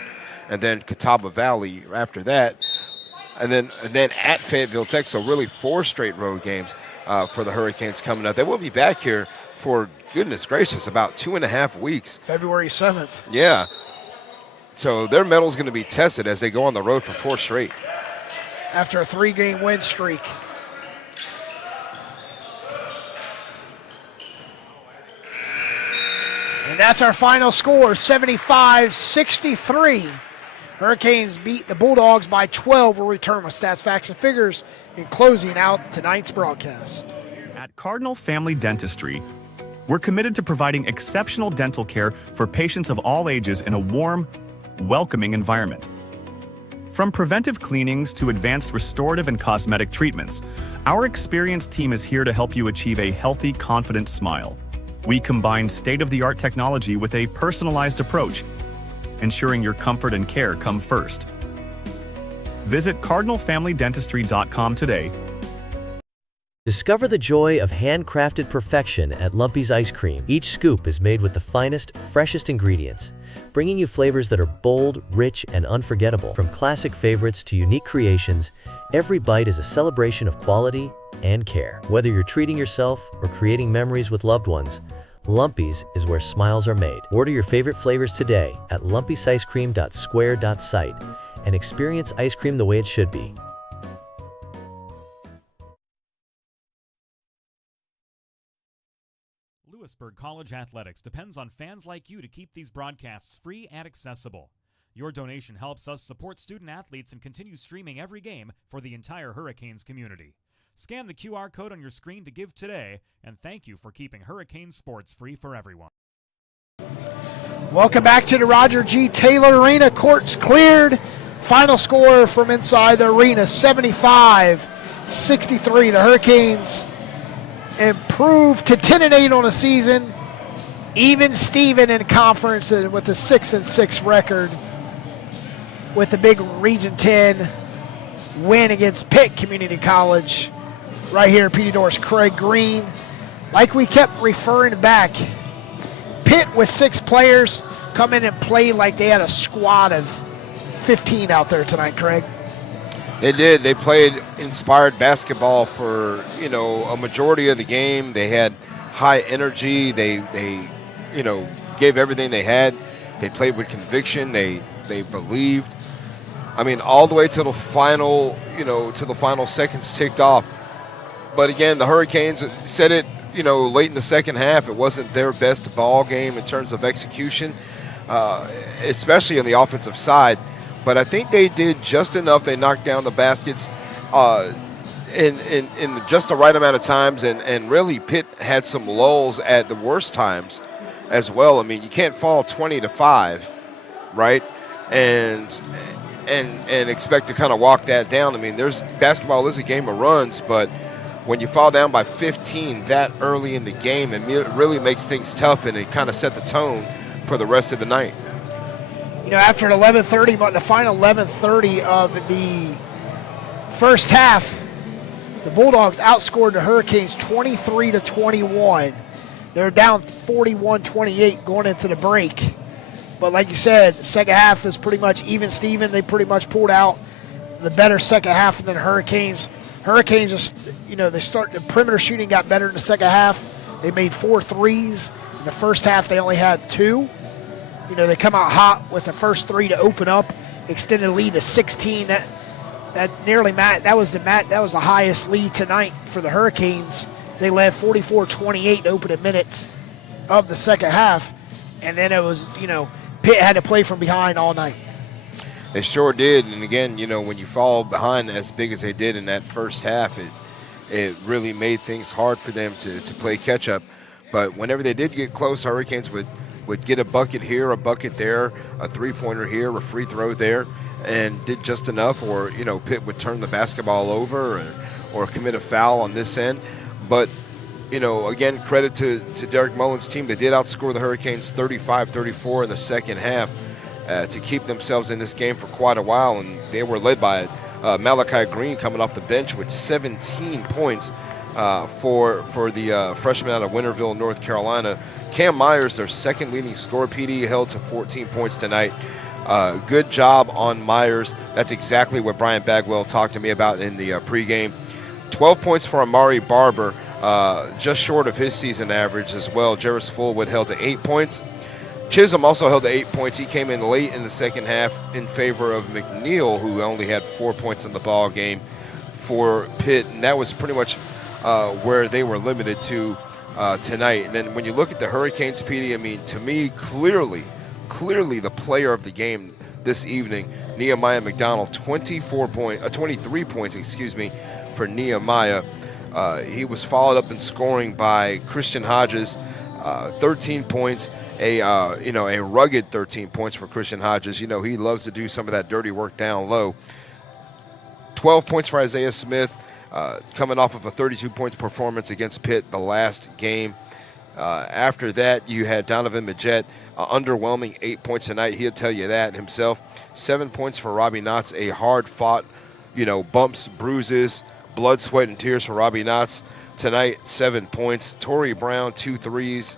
and then Catawba Valley after that, and then at Fayetteville Tech. So really 4 straight road games for the Hurricanes coming up. They will be back here for, goodness gracious, about 2.5 weeks. February 7th. Yeah. So their metal's going to be tested as they go on the road for 4 straight. After a 3-game win streak. And that's our final score, 75-63. Hurricanes beat the Bulldogs by 12. We'll return with stats, facts, and figures in closing out tonight's broadcast. At Cardinal Family Dentistry, we're committed to providing exceptional dental care for patients of all ages in a warm, welcoming environment. From preventive cleanings to advanced restorative and cosmetic treatments, our experienced team is here to help you achieve a healthy, confident smile. We combine state-of-the-art technology with a personalized approach, ensuring your comfort and care come first. Visit CardinalFamilyDentistry.com today. Discover the joy of handcrafted perfection at Lumpy's Ice Cream. Each scoop is made with the finest, freshest ingredients, bringing you flavors that are bold, rich, and unforgettable. From classic favorites to unique creations, every bite is a celebration of quality and care. Whether you're treating yourself or creating memories with loved ones, Lumpy's is where smiles are made. Order your favorite flavors today at lumpysicecream.square.site and experience ice cream the way it should be. Louisburg College Athletics depends on fans like you to keep these broadcasts free and accessible. Your donation helps us support student athletes and continue streaming every game for the entire Hurricanes community. Scan the QR code on your screen to give today, and thank you for keeping Hurricane sports free for everyone. Welcome back to the Roger G. Taylor Arena. Courts cleared. Final score from inside the arena, 75-63. The Hurricanes improved to 10-8 on the season. Even Steven in conference with a 6-6 record with a big Region 10 win against Pitt Community College. Right here, Petey Norris, Craig Green. Like we kept referring back, Pitt with 6 players come in and play like they had a squad of 15 out there tonight, Craig. They did. They played inspired basketball for, a majority of the game. They had high energy. They gave everything they had. They played with conviction. They believed. I mean, all the way to the final, to the final seconds ticked off. But again, the Hurricanes said it, late in the second half. It wasn't their best ball game in terms of execution, especially on the offensive side. But I think they did just enough. They knocked down the baskets in just the right amount of times. And really, Pitt had some lulls at the worst times as well. I mean, you can't fall 20-5, right? And expect to kind of walk that down. I mean, basketball is a game of runs, but when you fall down by 15 that early in the game, it really makes things tough, and it kind of set the tone for the rest of the night. After the final 11:30 of the first half, the Bulldogs outscored the Hurricanes 23-21. They're down 41-28 going into the break. But like you said, the second half is pretty much even Steven. They pretty much pulled out the better second half than the Hurricanes. Hurricanes just, the perimeter shooting got better in the second half. They made 4 threes. In the first half, they only had 2. They come out hot with the first 3 to open up, extended the lead to 16. That was the highest lead tonight for the Hurricanes. They led 44-28 to open minutes of the second half, and then it was Pitt had to play from behind all night. They sure did, and again, when you fall behind as big as they did in that first half, it really made things hard for them to play catch up. But whenever they did get close, Hurricanes would get a bucket here, a bucket there, a three-pointer here, a free throw there, and did just enough, or Pitt would turn the basketball over or commit a foul on this end. But again, credit to Derek Mullen's team. They did outscore the Hurricanes 35-34 in the second half to keep themselves in this game for quite a while, and they were led by Malachi Green coming off the bench with 17 points for the freshman out of Winterville, North Carolina. Cam Myers, their second leading scorer, PD, held to 14 points tonight. Good job on Myers. That's exactly what Brian Bagwell talked to me about in the pregame. 12 points for Amari Barber, just short of his season average as well. Jarvis Fullwood held to 8 points. Chisholm also held to 8 points. He came in late in the second half in favor of McNeil, who only had 4 points in the ball game for Pitt, and that was pretty much where they were limited to tonight. And then when you look at the Hurricanes, PD, I mean, to me, clearly the player of the game this evening, Nehemiah McDonald, 23 points, for Nehemiah. He was followed up in scoring by Christian Hodges, 13 points, a rugged 13 points for Christian Hodges. He loves to do some of that dirty work down low. 12 points for Isaiah Smith, coming off of a 32 points performance against Pitt the last game. After that, you had Donovan Majette, underwhelming 8 points tonight. He'll tell you that himself. 7 points for Robbie Knotts, a hard-fought, bumps, bruises, blood, sweat, and tears for Robbie Knotts. Tonight, 7 points. Torrey Brown, 2 threes.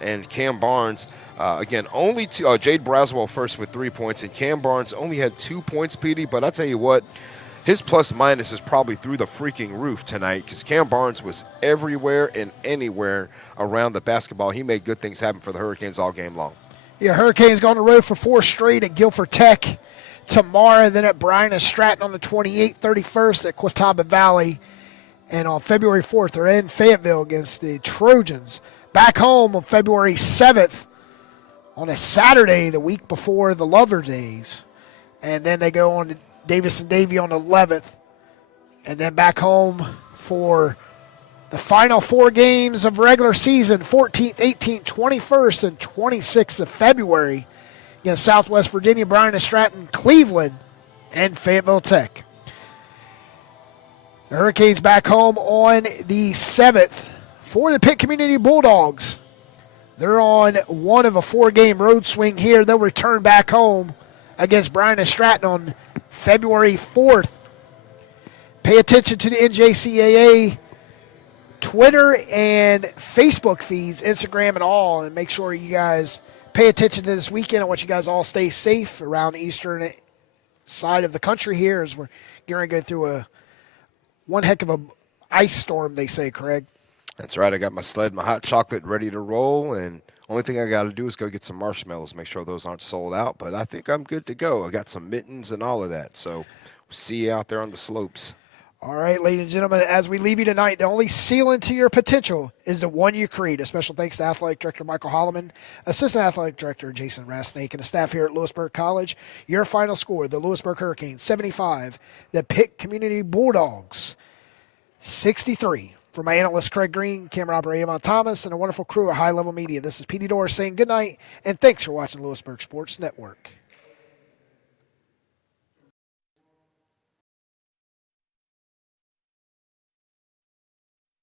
And Cam Barnes, again, only two. Jade Braswell first with 3 points, and Cam Barnes only had 2 points, Petey. But I'll tell you what, his plus-minus is probably through the freaking roof tonight because Cam Barnes was everywhere and anywhere around the basketball. He made good things happen for the Hurricanes all game long. Yeah, Hurricanes go on the road for 4 straight at Guilford Tech tomorrow, then at Bryan and Stratton on the 28th, 31st at Quataba Valley. And on February 4th, they're in Fayetteville against the Trojans. Back home on February 7th on a Saturday, the week before the Lover Days. And then they go on to Davis and Davie on the 11th. And then back home for the final 4 games of regular season, 14th, 18th, 21st, and 26th of February against Southwest Virginia, Bryan and Stratton, Cleveland, and Fayetteville Tech. The Hurricanes back home on the 7th for the Pitt Community Bulldogs. They're on one of a 4-game road swing here. They'll return back home against Bryan and Stratton on February 4th. Pay attention to the NJCAA Twitter and Facebook feeds, Instagram and all, and make sure you guys pay attention to this weekend. I want you guys all stay safe around the eastern side of the country here as we're going to go through one heck of a ice storm, they say, Craig. That's right. I got my sled, my hot chocolate ready to roll, and only thing I got to do is go get some marshmallows, make sure those aren't sold out. But I think I'm good to go. I got some mittens and all of that. So we'll see you out there on the slopes. All right, ladies and gentlemen, as we leave you tonight, the only ceiling to your potential is the one you create. A special thanks to Athletic Director Michael Holloman, Assistant Athletic Director Jason Rasnake, and the staff here at Louisburg College. Your final score, the Louisburg Hurricanes 75, the Pitt Community Bulldogs 63. For my analyst Craig Green, camera operator Eamon Thomas, and a wonderful crew at High Level Media, this is Petey Doris saying good night, and thanks for watching Louisburg Sports Network.